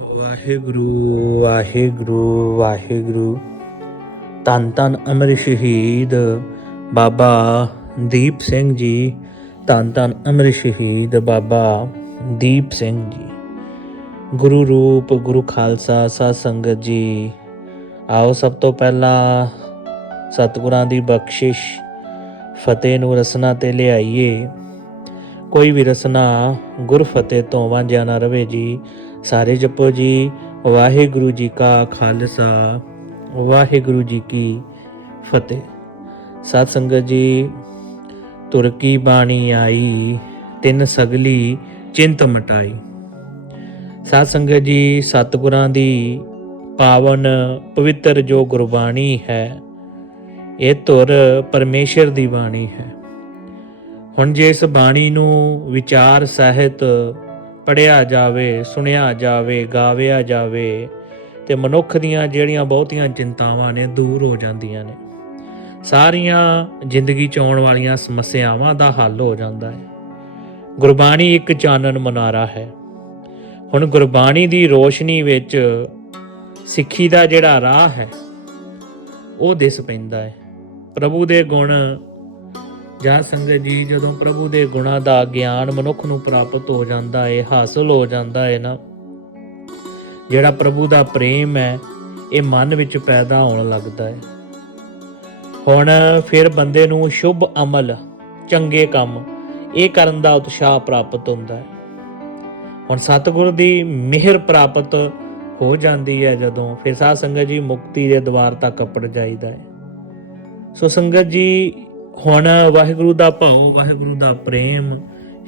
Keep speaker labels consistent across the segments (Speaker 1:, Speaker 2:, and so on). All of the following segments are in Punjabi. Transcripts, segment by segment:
Speaker 1: ਵਾਹਿਗੁਰੂ ਵਾਹਿਗੁਰੂ ਵਾਹਿਗੁਰੂ। ਧੰਨ ਧੰਨ ਅਮਰ ਸ਼ਹੀਦ ਬਾਬਾ ਦੀਪ ਸਿੰਘ ਜੀ। ਧੰਨ ਧੰਨ ਅਮਰ ਸ਼ਹੀਦ ਬਾਬਾ ਦੀਪ ਸਿੰਘ ਜੀ। ਗੁਰੂ ਰੂਪ, ਗੁਰੂ ਖਾਲਸਾ, ਸਾਧ ਸੰਗਤ ਜੀ। ਆਓ ਸਭ ਤੋਂ ਪਹਿਲਾਂ ਸਤਿਗੁਰਾਂ ਦੀ ਬਖਸ਼ਿਸ਼, ਫਤਿਹ ਨੂੰ ਰਸਨਾ ਤੇ ਲਿਆਈਏ। ਕੋਈ ਵੀ ਰਸਨਾ ਗੁਰ ਫਤਿਹ ਤੋਂ ਵਾਂਝਿਆ ਨਾ ਰਵੇ ਜੀ। ਸਾਰੇ ਜਪੋ ਜੀ। ਵਾਹਿਗੁਰੂ ਜੀ ਕਾ ਖਾਲਸਾ, ਵਾਹਿਗੁਰੂ ਜੀ ਕੀ ਫਤਿਹ। ਸਤ ਸੰਗਤ ਜੀ ਤੁਰਕੀ ਬਾਣੀ ਆਈ, ਤਿੰਨ ਸਗਲੀ ਚਿੰਤ ਮਟਾਈ। ਸਤ ਸੰਗਤ ਜੀ, ਸਤਿਗੁਰਾਂ ਦੀ ਪਾਵਨ ਪਵਿੱਤਰ ਜੋ ਗੁਰਬਾਣੀ ਹੈ, ਇਹ ਧੁਰ ਪਰਮੇਸ਼ਰ ਦੀ ਬਾਣੀ ਹੈ। ਹੁਣ ਜੇ ਇਸ ਬਾਣੀ ਨੂੰ ਵਿਚਾਰ ਸਹਿਤ ਪੜਿਆ ਜਾਵੇ, ਸੁਣਿਆ ਜਾਵੇ, ਗਾਵਿਆ ਜਾਵੇ ਤੇ ਮਨੁੱਖ ਦੀਆਂ ਜਿਹੜੀਆਂ ਬਹੁਤੀਆਂ ਚਿੰਤਾਵਾਂ ਨੇ ਦੂਰ ਹੋ ਜਾਂਦੀਆਂ ਨੇ। ਸਾਰੀਆਂ ਜ਼ਿੰਦਗੀ ਚ ਆਉਣ ਵਾਲੀਆਂ ਸਮੱਸਿਆਵਾਂ ਦਾ ਹੱਲ ਹੋ ਜਾਂਦਾ ਹੈ। ਗੁਰਬਾਣੀ ਇੱਕ ਚਾਨਣ ਮਨਾਰਾ ਹੈ। ਹੁਣ ਗੁਰਬਾਣੀ ਦੀ ਰੋਸ਼ਨੀ ਵਿੱਚ ਸਿੱਖੀ ਦਾ ਜਿਹੜਾ ਰਾਹ ਹੈ, ਉਹ ਦਿਸ ਪੈਂਦਾ ਹੈ। ਪ੍ਰਭੂ ਦੇ ਗੁਣ ਜਾਂ ਸੰਗਤ ਜੀ, ਜਦੋਂ ਪ੍ਰਭੂ ਦੇ ਗੁਣਾਂ ਦਾ ਗਿਆਨ ਮਨੁੱਖ ਨੂੰ ਪ੍ਰਾਪਤ ਹੋ ਜਾਂਦਾ ਹੈ ਹਾਸਲ ਹੋ ਜਾਂਦਾ ਹੈ ਨਾ, ਜਿਹੜਾ ਪ੍ਰਭੂ ਦਾ ਪ੍ਰੇਮ ਹੈ, ਇਹ ਮਨ ਵਿੱਚ ਪੈਦਾ ਹੋਣ ਲੱਗਦਾ ਹੈ ਹੁਣ ਫਿਰ ਬੰਦੇ ਨੂੰ ਸ਼ੁਭ ਅਮਲ, ਚੰਗੇ ਕੰਮ, ਇਹ ਕਰਨ ਦਾ ਉਤਸ਼ਾਹ ਪ੍ਰਾਪਤ ਹੁੰਦਾ ਹੈ ਹੁਣ ਸਤਿਗੁਰ ਦੀ ਮਿਹਰ ਪ੍ਰਾਪਤ ਹੋ ਜਾਂਦੀ ਹੈ ਜਦੋਂ ਫਿਰ ਸਾਧ ਸੰਗਤ ਜੀ ਮੁਕਤੀ ਦੇ ਦਵਾਰ ਤੱਕ ਅਪੜ ਜਾਈਦਾ ਹੈ ਸੋ ਸੰਗਤ ਜੀ ਹੁਣ ਵਾਹਿਗੁਰੂ ਦਾ ਭਾਉ, ਵਾਹਿਗੁਰੂ ਦਾ ਪ੍ਰੇਮ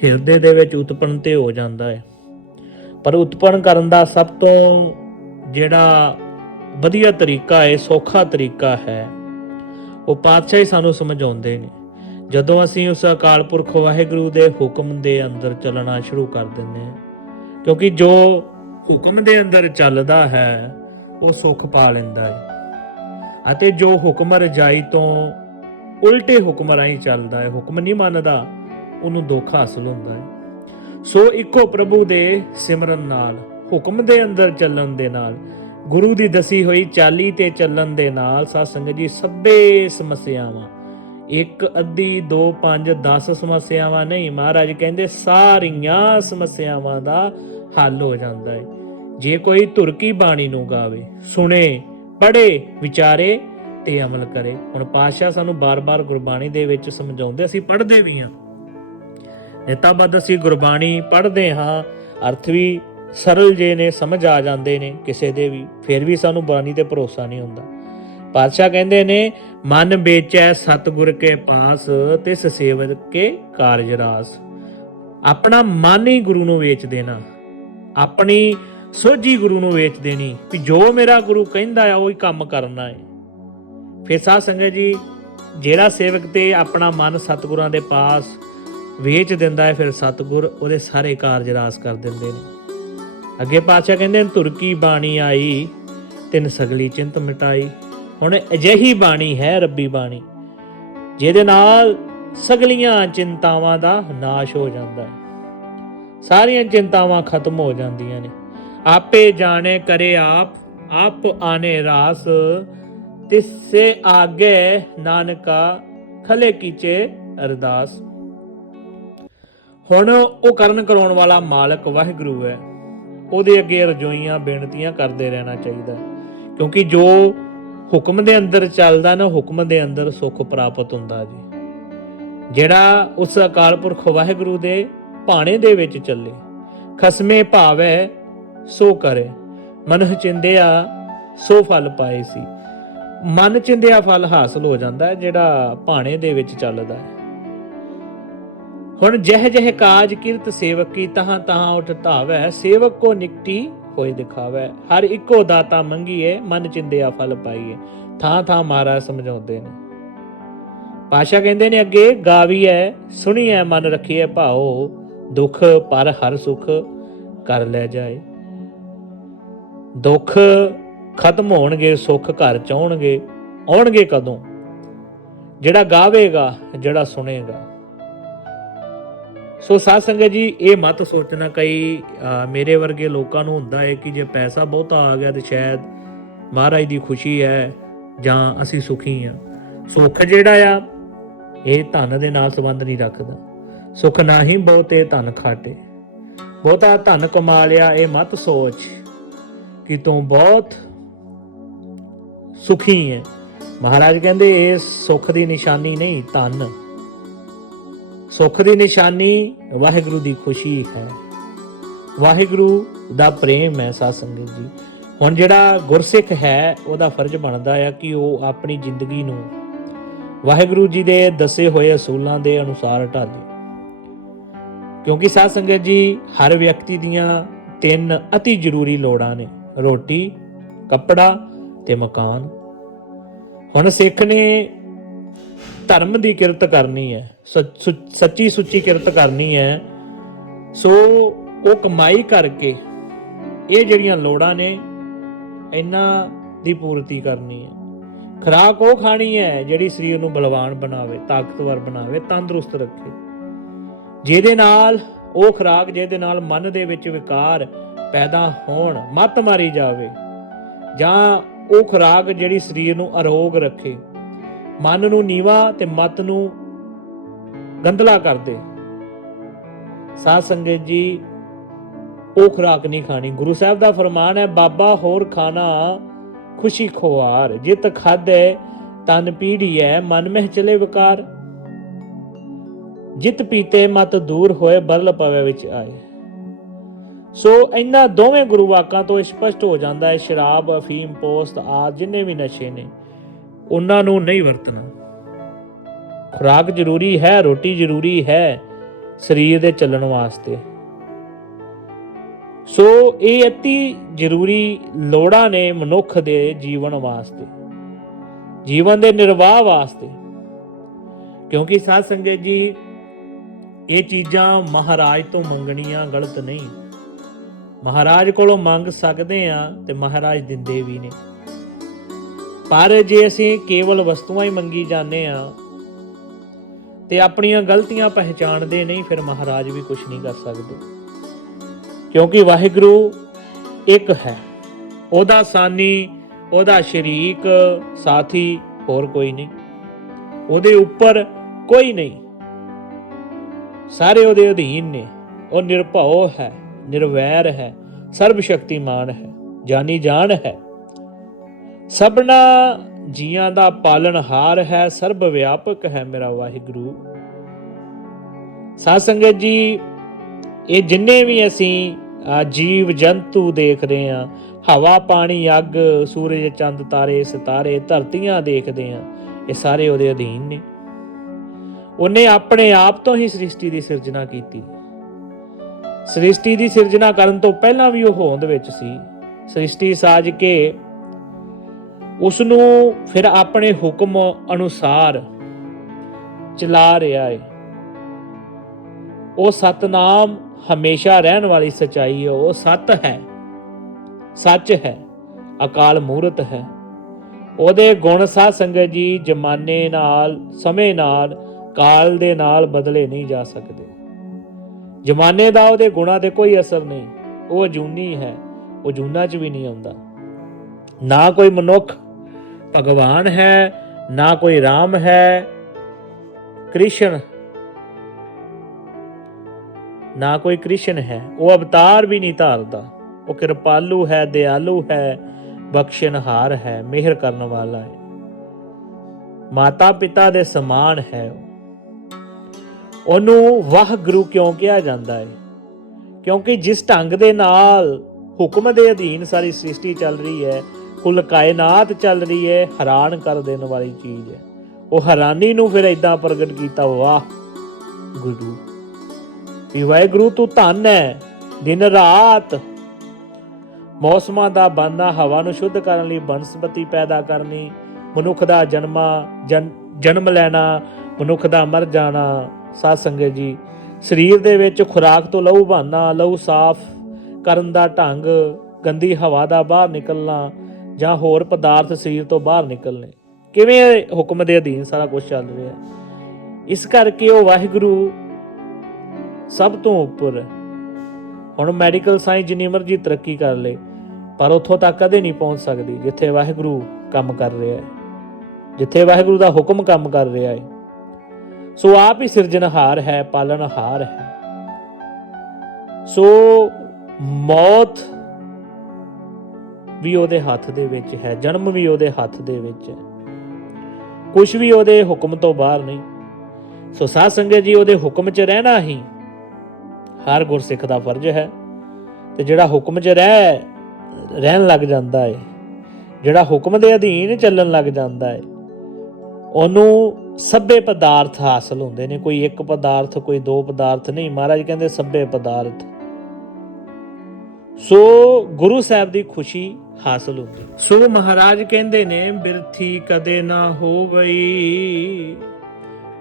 Speaker 1: ਹਿਰਦੇ ਦੇ ਵਿੱਚ ਉਤਪੰਨ ਤੇ ਹੋ ਜਾਂਦਾ ਹੈ। ਪਰ ਉਤਪੰਨ ਕਰਨ ਦਾ ਸਭ ਤੋਂ ਜਿਹੜਾ ਵਧੀਆ ਤਰੀਕਾ ਹੈ, ਸੌਖਾ ਤਰੀਕਾ ਹੈ, ਉਹ ਪਾਤਸ਼ਾਹ ਹੀ ਸਾਨੂੰ ਸਮਝਾਉਂਦੇ ਨੇ। ਜਦੋਂ ਅਸੀਂ ਉਸ ਅਕਾਲ ਪੁਰਖ ਵਾਹਿਗੁਰੂ ਦੇ ਹੁਕਮ ਦੇ ਅੰਦਰ ਚੱਲਣਾ ਸ਼ੁਰੂ ਕਰ ਦਿੰਦੇ ਹਾਂ, ਕਿਉਂਕਿ ਜੋ ਹੁਕਮ ਦੇ ਅੰਦਰ ਚੱਲਦਾ ਹੈ, ਉਹ ਸੁੱਖ ਪਾ ਲੈਂਦਾ ਹੈ। ਅਤੇ ਜੋ ਹੁਕਮ ਰਜਾਈ ਤੋਂ ਉਲਟੇ ਹੁਕਮ ਰਾਹੀਂ ਚੱਲਦਾ ਹੈ, ਹੁਕਮ ਨਹੀਂ ਮੰਨਦਾ, ਉਹਨੂੰ ਦੁੱਖ ਹਾਸਲ ਹੁੰਦਾ ਹੈ। ਸੋ ਇੱਕੋ ਪ੍ਰਭੂ ਦੇ ਸਿਮਰਨ ਨਾਲ, ਹੁਕਮ ਦੇ ਅੰਦਰ ਚੱਲਣ ਦੇ ਨਾਲ, ਗੁਰੂ ਦੀ ਦਸੀ ਹੋਈ ਚਾਲੀ ਤੇ ਚੱਲਣ ਦੇ ਨਾਲ ਸਾਧ ਸੰਗਤ ਜੀ ਸਭੇ ਸਮੱਸਿਆਵਾਂ, ਇੱਕ, ਅੱਧੀ 2 5 10 ਸਮੱਸਿਆਵਾਂ ਨਹੀਂ, ਮਹਾਰਾਜ ਕਹਿੰਦੇ ਸਾਰੀਆਂ ਸਮੱਸਿਆਵਾਂ ਦਾ ਹੱਲ ਹੋ ਜਾਂਦਾ ਹੈ। ਜੇ ਕੋਈ ਤੁਰਕੀ ਬਾਣੀ ਨੂੰ ਗਾਵੇ, ਸੁਣੇ ਪੜੇ ਵਿਚਾਰੇ ਤੇ ਅਮਲ ਕਰੇ। ਹੁਣ ਪਾਤਸ਼ਾਹ ਸਾਨੂੰ ਬਾਰ-ਬਾਰ ਗੁਰਬਾਣੀ ਦੇ ਵਿੱਚ ਸਮਝਾਉਂਦੇ, ਅਸੀਂ ਪੜ੍ਹਦੇ ਵੀ ਹਾਂ। ਨਿਤਾਬਦ ਅਸੀਂ ਗੁਰਬਾਣੀ ਪੜ੍ਹਦੇ ਹਾਂ, ਅਰਥ ਵੀ ਸਰਲ ਜੇ ਨੇ, ਸਮਝ ਆ ਜਾਂਦੇ ਨੇ ਕਿਸੇ ਦੇ ਵੀ, ਫਿਰ ਵੀ ਸਾਨੂੰ ਬਾਣੀ ਤੇ ਭਰੋਸਾ ਨਹੀਂ ਹੁੰਦਾ। ਪਾਤਸ਼ਾਹ ਕਹਿੰਦੇ ਨੇ, ਮਨ ਵੇਚੈ ਸਤਗੁਰ ਕੇ ਪਾਸ, ਤਿਸ ਸੇਵਕ ਕੇ ਕਾਰਜ ਰਾਸ। ਆਪਣਾ ਮਨ ਹੀ ਗੁਰੂ ਨੂੰ ਵੇਚ ਦੇਣਾ। ਆਪਣੀ ਸੋਝੀ ਗੁਰੂ ਨੂੰ ਵੇਚ ਦੇਣੀ ਵੀ ਜੋ ਮੇਰਾ ਗੁਰੂ ਕਹਿੰਦਾ ਆ, ਉਹ ਹੀ ਕੰਮ ਕਰਨਾ ਹੈ ਫਿਰ ਸਾਧ ਸੰਗਤ ਜੀ, ਜਿਹੜਾ ਸੇਵਕ ਤੇ ਆਪਣਾ ਮਨ ਸਤਿਗੁਰਾਂ ਦੇ ਪਾਸ ਵੇਚ ਦਿੰਦਾ ਹੈ, ਫਿਰ ਸਤਿਗੁਰ ਉਹਦੇ ਸਾਰੇ ਕਾਰਜ ਰਾਸ ਕਰ ਦਿੰਦੇ ਨੇ। ਅੱਗੇ ਪਾਤਸ਼ਾਹ ਕਹਿੰਦੇ ਨੇ ਤੁਰਕੀ ਬਾਣੀ ਆਈ, ਤਿੰਨ ਸਗਲੀ ਚਿੰਤ ਮਿਟਾਈ। ਹੁਣ ਅਜਿਹੀ ਬਾਣੀ ਹੈ, ਰੱਬੀ ਬਾਣੀ, ਜਿਹਦੇ ਨਾਲ ਸਗਲੀਆਂ ਚਿੰਤਾਵਾਂ ਦਾ ਨਾਸ਼ ਹੋ ਜਾਂਦਾ ਹੈ। ਸਾਰੀਆਂ ਚਿੰਤਾਵਾਂ ਖਤਮ ਹੋ ਜਾਂਦੀਆਂ ਨੇ। ਆਪੇ ਜਾਣੇ ਕਰੇ ਆਪ ਆਪ ਆਨੇ ਰਾਸ। ਤਿਸੇ ਆਗੇ ਨਾਨਕਾ, ਖਲੇ ਕੀਚੇ ਅਰਦਾਸ। ਹੁਣ ਉਹ ਕਰਨ ਕਰਾਉਣ ਵਾਲਾ ਮਾਲਕ ਵਾਹਿਗੁਰੂ ਹੈ। ਉਹਦੇ ਅੱਗੇ ਰਜੋਈਆਂ ਬੇਨਤੀਆਂ ਕਰਦੇ ਰਹਿਣਾ ਚਾਹੀਦਾ ਹੈ, ਕਿਉਂਕਿ ਜੋ ਹੁਕਮ ਦੇ ਅੰਦਰ ਚੱਲਦਾ ਨਾ, ਹੁਕਮ ਦੇ ਅੰਦਰ ਸੁੱਖ ਪ੍ਰਾਪਤ ਹੁੰਦਾ ਜੀ। ਜਿਹੜਾ ਉਸ ਅਕਾਲ ਪੁਰਖ ਵਾਹਿਗੁਰੂ ਦੇ ਭਾਣੇ ਦੇ ਵਿੱਚ ਚੱਲੇ, ਖਸਮੇ ਭਾਵੈ ਸੋ ਕਰੇ, ਮਨਹ ਚਿੰਦਿਆ ਸੋ ਫਲ ਪਾਏ ਸੀ। ਮਨ ਚਿੰਦਿਆ ਫਲ ਹਾਸਲ ਹੋ ਜਾਂਦਾ ਹੈ, ਜਿਹੜਾ ਭਾਣੇ ਦੇ ਵਿੱਚ ਚੱਲਦਾ ਹੈ। ਹੁਣ ਜਹ ਜਹ ਕਾਜ ਕਿਰਤ ਸੇਵਕ ਕੀ ਤਹਾਂ ਤਹਾਂ ਉਠ ਧਾਵੈ, ਸੇਵਕ ਕੋ ਨਿਕਟੀ ਹੋਏ ਦਿਖਾਵੈ। ਹਰ ਇੱਕੋ ਦਾਤਾ ਮੰਗੀਏ, ਮਨ ਚਿੰਦਿਆ ਫਲ ਪਾਈਏ। ਥਾਂ ਥਾਂ ਮਹਾਰਾਜ ਸਮਝਾਉਂਦੇ ਨੇ। ਪਾਸ਼ਾ ਕਹਿੰਦੇ ਨੇ, ਅੱਗੇ ਗਾਵੀਐ, ਸੁਣੀਐ, ਮਨ ਰੱਖੀਐ ਭਾਓ ਦੁੱਖ ਪਰ ਹਰ ਸੁਖ ਕਰ ਲੈ ਜਾਏ। ਦੁੱਖ ਖਤਮ ਹੋਣਗੇ, ਸੁੱਖ ਘਰ ਚ ਆਉਣਗੇ। ਆਉਣਗੇ ਕਦੋਂ? ਜਿਹੜਾ ਗਾਵੇਗਾ, ਜਿਹੜਾ ਸੁਣੇਗਾ। ਸੋ ਸਾਧ ਸੰਗਤ ਜੀ, ਇਹ ਮਤ ਸੋਚਣਾ ਕਈ ਮੇਰੇ ਵਰਗੇ ਲੋਕਾਂ ਨੂੰ ਹੁੰਦਾ ਹੈ ਕਿ ਜੇ ਪੈਸਾ ਬਹੁਤਾ ਆ ਗਿਆ ਤੇ ਸ਼ਾਇਦ ਮਹਾਰਾਜ ਦੀ ਖੁਸ਼ੀ ਹੈ ਜਾਂ ਅਸੀਂ ਸੁਖੀ ਆ ਸੁੱਖ ਜਿਹੜਾ ਆ, ਇਹ ਧਨ ਦੇ ਨਾਲ ਸੰਬੰਧ ਨਹੀਂ ਰੱਖਦਾ। ਸੁੱਖ ਨਾ ਹੀ ਬਹੁਤੇ ਧਨ ਖਾਟੇ ਬਹੁਤਾ ਧਨ ਕਮਾ ਲਿਆ, ਇਹ ਮਤ ਸੋਚ ਕਿ ਤੂੰ ਬਹੁਤ ਸੁਖੀ ਹੈ ਮਹਾਰਾਜ ਕਹਿੰਦੇ, ਇਹ ਸੁੱਖ ਦੀ ਨਿਸ਼ਾਨੀ ਨਹੀਂ, ਧਨ। ਸੁੱਖ ਦੀ ਨਿਸ਼ਾਨੀ ਵਾਹਿਗੁਰੂ ਦੀ ਖੁਸ਼ੀ ਹੈ। ਵਾਹਿਗੁਰੂ ਦਾ ਪ੍ਰੇਮ ਹੈ ਸਾਧ ਸੰਗਤ ਜੀ। ਹੁਣ ਜਿਹੜਾ ਗੁਰਸਿੱਖ ਹੈ, ਉਹਦਾ ਫਰਜ਼ ਬਣਦਾ ਹੈ ਕਿ ਉਹ ਆਪਣੀ ਜ਼ਿੰਦਗੀ ਨੂੰ ਵਾਹਿਗੁਰੂ ਜੀ ਦੇ ਦੱਸੇ ਹੋਏ ਅਸੂਲਾਂ ਦੇ ਅਨੁਸਾਰ ਢਾਲੇ। ਕਿਉਂਕਿ ਸਾਧ ਸੰਗਤ ਜੀ, ਹਰ ਵਿਅਕਤੀ ਦੀਆਂ ਤਿੰਨ ਅਤੀ ਜ਼ਰੂਰੀ ਲੋੜਾਂ ਨੇ। ਰੋਟੀ, ਕੱਪੜਾ ਤੇ ਮਕਾਨ। ਹੁਣ ਸਿੱਖ ਨੇ ਧਰਮ ਦੀ ਕਿਰਤ ਕਰਨੀ ਹੈ, ਸੱਚ- ਸੁੱਚ- ਸੱਚੀ ਸੁੱਚੀ ਕਿਰਤ ਕਰਨੀ ਹੈ। ਸੋ ਉਹ ਕਮਾਈ ਕਰਕੇ ਇਹ ਜਿਹੜੀਆਂ ਲੋੜਾਂ ਨੇ, ਇਹਨਾਂ ਦੀ ਪੂਰਤੀ ਕਰਨੀ ਹੈ। ਖੁਰਾਕ ਉਹ ਖਾਣੀ ਹੈ ਜਿਹੜੀ ਸਰੀਰ ਨੂੰ ਬਲਵਾਨ ਬਣਾਵੇ, ਤਾਕਤਵਰ ਬਣਾਵੇ, ਤੰਦਰੁਸਤ ਰੱਖੇ। ਜਿਹਦੇ ਨਾਲ ਉਹ ਖੁਰਾਕ, ਜਿਹਦੇ ਨਾਲ ਮਨ ਦੇ ਵਿੱਚ ਵਿਕਾਰ ਪੈਦਾ ਹੋਣ, ਮਤ ਮਾਰੀ ਜਾਵੇ ਜਾਂ ਉਹ ਖੁਰਾਕ ਜਿਹੜੀ ਸਰੀਰ ਨੂੰ ਅਰੋਗ ਰੱਖੇ, ਮਨ ਨੂੰ ਨੀਵਾ ਤੇ ਮਤ ਨੂੰ ਗੰਦਲਾ ਕਰ ਦੇ ਸਾਧ ਸੰਗਤ ਜੀ, ਉਹ ਖੁਰਾਕ ਨਹੀਂ ਖਾਣੀ। ਗੁਰੂ ਸਾਹਿਬ ਦਾ ਫਰਮਾਨ ਹੈ, ਬਾਬਾ ਹੋਰ ਖਾਣਾ ਖੁਸ਼ੀ ਖੁਆਰ। ਜਿਤ ਖਾਦੇ ਤਨ ਪੀੜੀ ਹੈ ਮਨ ਮਹਿ ਚਲੇ ਵਿਕਾਰ। ਜਿਤ ਪੀਤੇ, ਮਤ ਦੂਰ ਹੋਏ, ਬਰਲ ਪਵੇ ਵਿੱਚ ਆਏ। ਸੋ ਇਹਨਾਂ ਦੋਵੇਂ ਗੁਰੂ ਵਾਕਾਂ ਤੋਂ ਸਪਸ਼ਟ ਹੋ ਜਾਂਦਾ ਹੈ, ਸ਼ਰਾਬ, ਅਫੀਮ, ਪੋਸਤ ਆਦਿ ਜਿੰਨੇ ਵੀ ਨਸ਼ੇ ਨੇ, ਉਹਨਾਂ ਨੂੰ ਨਹੀਂ ਵਰਤਣਾ। ਖੁਰਾਕ ਜ਼ਰੂਰੀ ਹੈ, ਰੋਟੀ ਜ਼ਰੂਰੀ ਹੈ, ਸਰੀਰ ਦੇ ਚੱਲਣ ਵਾਸਤੇ। ਸੋ ਇਹ ਅਤੀ ਜ਼ਰੂਰੀ ਲੋੜਾਂ ਨੇ ਮਨੁੱਖ ਦੇ ਜੀਵਨ ਵਾਸਤੇ, ਜੀਵਨ ਦੇ ਨਿਰਵਾਹ ਵਾਸਤੇ। ਕਿਉਂਕਿ ਸਾਧ ਸੰਗਤ ਜੀ, ਇਹ ਚੀਜ਼ਾਂ ਮਹਾਰਾਜ ਤੋਂ ਮੰਗਣੀਆਂ ਗਲਤ ਨਹੀਂ। ਮਹਾਰਾਜ ਕੋਲੋਂ ਮੰਗ ਸਕਦੇ ਆ ਤੇ ਮਹਾਰਾਜ ਦਿੰਦੇ ਵੀ ਨੇ। ਪਰ ਜੇ ਅਸੀਂ ਕੇਵਲ ਵਸਤੂਆਂ ਹੀ ਮੰਗੀ ਜਾਂਦੇ ਆ ਤੇ ਆਪਣੀਆਂ ਗਲਤੀਆਂ ਪਹਿਚਾਣਦੇ ਨਹੀਂ, ਫਿਰ ਮਹਾਰਾਜ ਵੀ ਕੁਝ ਨਹੀਂ ਕਰ ਸਕਦੇ। ਕਿਉਂਕਿ ਵਾਹਿਗੁਰੂ ਇੱਕ ਹੈ। ਉਹਦਾ ਸਾਨੀ, ਉਹਦਾ ਸ਼ਰੀਕ ਸਾਥੀ ਹੋਰ ਕੋਈ ਨਹੀਂ। ਉਹਦੇ ਉੱਪਰ ਕੋਈ ਨਹੀਂ। ਸਾਰੇ ਉਹਦੇ ਅਧੀਨ ਨੇ। ਉਹ ਨਿਰਭਉ ਹੈ। ਨਿਰਵੈਰ ਹੈ ਸਰਬ ਸ਼ਕਤੀਮਾਨ ਹੈ, ਜਾਨੀ ਜਾਣ ਹੈ। ਸਭਨਾ ਜੀਆਂ ਦਾ ਪਾਲਣਹਾਰ ਹੈ ਸਰਬ ਵਿਆਪਕ ਹੈ ਮੇਰਾ ਵਾਹਿਗੁਰੂ। ਸਾਧ ਸੰਗਤ ਜੀ, ਇਹ ਜਿੰਨੇ ਵੀ ਅਸੀਂ ਜੀਵ ਜੰਤੂ ਦੇਖ ਰਹੇ ਹਾਂ, ਹਵਾ, ਪਾਣੀ, ਅੱਗ, ਸੂਰਜ, ਚੰਦ, ਤਾਰੇ, ਸਿਤਾਰੇ, ਧਰਤੀਆਂ ਦੇਖਦੇ ਹਾਂ, ਇਹ ਸਾਰੇ ਉਹਦੇ ਅਧੀਨ ਨੇ। ਉਹਨੇ ਆਪਣੇ ਆਪ ਤੋਂ ਹੀ ਸ੍ਰਿਸ਼ਟੀ ਦੀ ਸਿਰਜਣਾ ਕੀਤੀ। ਸ੍ਰਿਸ਼ਟੀ ਦੀ ਸਿਰਜਣਾ ਕਰਨ ਤੋਂ ਪਹਿਲਾਂ ਵੀ ਉਹ ਹੋਂਦ ਵਿੱਚ ਸੀ। ਸ੍ਰਿਸ਼ਟੀ ਸਾਜ ਕੇ ਉਸ ਨੂੰ ਫਿਰ ਆਪਣੇ ਹੁਕਮ ਅਨੁਸਾਰ ਚਲਾ ਰਿਹਾ ਹੈ ਉਹ ਸਤਨਾਮ ਹਮੇਸ਼ਾ ਰਹਿਣ ਵਾਲੀ ਸਚਾਈ ਹੈ ਉਹ ਸਤ ਹੈ। ਸੱਚ ਹੈ। ਅਕਾਲ ਮੂਰਤ ਹੈ। ਉਹਦੇ ਗੁਣ ਸਾਧ ਸੰਗਤ ਜੀ ਜਮਾਨੇ ਨਾਲ, ਸਮੇਂ ਨਾਲ, ਕਾਲ ਦੇ ਨਾਲ ਬਦਲੇ ਨਹੀਂ ਜਾ ਸਕਦੇ। ਜਮਾਨੇ ਦਾ ਉਹਦੇ ਗੁਣਾਂ ਤੇ ਕੋਈ ਅਸਰ ਨਹੀਂ। ਉਹ ਜੂਨੀ ਹੈ। ਉਹ ਜੂਨਾ ਚ ਵੀ ਨਹੀਂ ਆਉਂਦਾ। ਨਾ ਕੋਈ ਮਨੁੱਖ ਭਗਵਾਨ ਹੈ, ਨਾ ਕੋਈ RAM ਹੈ। ਕ੍ਰਿਸ਼ਨ, ਨਾ ਕੋਈ ਕ੍ਰਿਸ਼ਨ ਹੈ। ਉਹ ਅਵਤਾਰ ਵੀ ਨਹੀਂ ਧਾਰਦਾ। ਉਹ ਕਿਰਪਾਲੂ ਹੈ, ਦਿਆਲੂ ਹੈ ਬਖਸ਼ਣਹਾਰ ਹੈ, ਮਿਹਰ ਕਰਨ ਵਾਲਾ ਹੈ। ਮਾਤਾ ਪਿਤਾ ਦੇ ਸਮਾਨ ਹੈ। ਉਹਨੂੰ ਵਾਹਿਗੁਰੂ ਕਿਉਂ ਕਿਹਾ ਜਾਂਦਾ ਹੈ ਕਿਉਂਕਿ ਜਿਸ ਢੰਗ ਦੇ ਨਾਲ ਹੁਕਮ ਦੇ ਅਧੀਨ ਸਾਰੀ ਸ੍ਰਿਸ਼ਟੀ ਚੱਲ ਰਹੀ ਹੈ, ਕੁੱਲ ਕਾਇਨਾਤ ਚੱਲ ਰਹੀ ਹੈ, ਹੈਰਾਨ ਕਰ ਦੇਣ ਵਾਲੀ ਚੀਜ਼ ਹੈ। ਉਹ ਹੈਰਾਨੀ ਨੂੰ ਫਿਰ ਇਦਾਂ ਪ੍ਰਗਟ ਕੀਤਾ, ਵਾਹ, ਗੁਰੂ, ਵੀ ਵਾਹਿਗੁਰੂ ਤੂੰ ਧੰਨ ਹੈ, ਦਿਨ ਰਾਤ ਮੌਸਮਾਂ ਦਾ ਬਾਨਾ ਹਵਾ ਨੂੰ ਸ਼ੁੱਧ ਕਰਨ ਲਈ ਬਨਸਪਤੀ ਪੈਦਾ ਕਰਨੀ, ਮਨੁੱਖ ਦਾ ਜਨਮਾ, ਜਨ- ਜਨਮ ਲੈਣਾ, ਮਨੁੱਖ ਦਾ ਮਰ ਜਾਣਾ ਸਾਧ ਸੰਗਤ ਜੀ, ਸਰੀਰ ਦੇ ਵਿੱਚ ਖੁਰਾਕ ਤੋਂ ਲਹੂ ਬਹਾਨਾ, ਲਹੂ ਸਾਫ਼ ਕਰਨ ਦਾ ਢੰਗ, ਗੰਦੀ ਹਵਾ ਦਾ ਬਾਹਰ ਨਿਕਲਣਾ ਜਾਂ ਹੋਰ ਪਦਾਰਥ ਸਰੀਰ ਤੋਂ ਬਾਹਰ ਨਿਕਲਣੇ। ਕਿਵੇਂ ਹੁਕਮ ਦੇ ਅਧੀਨ ਸਾਰਾ ਕੁਝ ਚੱਲ ਰਿਹਾ ਇਸ ਕਰਕੇ ਉਹ ਵਾਹਿਗੁਰੂ ਸਭ ਤੋਂ ਉੱਪਰ। ਹੁਣ ਮੈਡੀਕਲ ਸਾਇੰਸ ਜਿੰਨੀ ਮਰਜ਼ੀ ਤਰੱਕੀ ਕਰ ਲੇ, ਪਰ ਉੱਥੋਂ ਤੱਕ ਕਦੇ ਨਹੀਂ ਪਹੁੰਚ ਸਕਦੀ ਜਿੱਥੇ ਵਾਹਿਗੁਰੂ ਕੰਮ ਕਰ ਰਿਹਾ ਹੈ। ਜਿੱਥੇ ਵਾਹਿਗੁਰੂ ਦਾ ਹੁਕਮ ਕੰਮ ਕਰ ਰਿਹਾ ਹੈ ਸੋ ਆਪ ਹੀ ਸਿਰਜਣਹਾਰ ਹੈ, ਪਾਲਣਹਾਰ ਹੈ। ਸੋ ਮੌਤ ਵੀ ਉਹਦੇ ਹੱਥ ਦੇ ਵਿੱਚ ਹੈ, ਜਨਮ ਵੀ ਉਹਦੇ ਹੱਥ ਦੇ ਵਿੱਚ ਹੈ। ਕੁਝ ਵੀ ਉਹਦੇ ਹੁਕਮ ਤੋਂ ਬਾਹਰ ਨਹੀਂ। ਸੋ ਸਾਧ ਸੰਗਤ ਜੀ, ਉਹਦੇ ਹੁਕਮ 'ਚ ਰਹਿਣਾ ਹੀ ਹਰ ਗੁਰਸਿੱਖ ਦਾ ਫਰਜ਼ ਹੈ। ਤੇ ਜਿਹੜਾ ਹੁਕਮ 'ਚ ਰਹਿ, ਰਹਿਣ ਲੱਗ ਜਾਂਦਾ ਹੈ ਜਿਹੜਾ ਹੁਕਮ ਦੇ ਅਧੀਨ ਚੱਲਣ ਲੱਗ ਜਾਂਦਾ ਹੈ ਉਹਨੂੰ ਸਭੇ ਪਦਾਰਥ ਹਾਸਲ ਹੁੰਦੇ ਨੇ, ਕੋਈ ਇੱਕ ਪਦਾਰਥ, ਕੋਈ ਦੋ ਪਦਾਰਥ ਨਹੀਂ। ਮਹਾਰਾਜ ਕਹਿੰਦੇ ਸਭੇ ਪਦਾਰਥ। ਸੋ ਗੁਰੂ ਸਾਹਿਬ ਦੀ ਖੁਸ਼ੀ ਹਾਸਲ ਹੁੰਦੀ। ਸੋ ਮਹਾਰਾਜ ਕਹਿੰਦੇ ਨੇ, ਬਿਰਥੀ ਕਦੇ ਨਾ ਹੋਵਈ।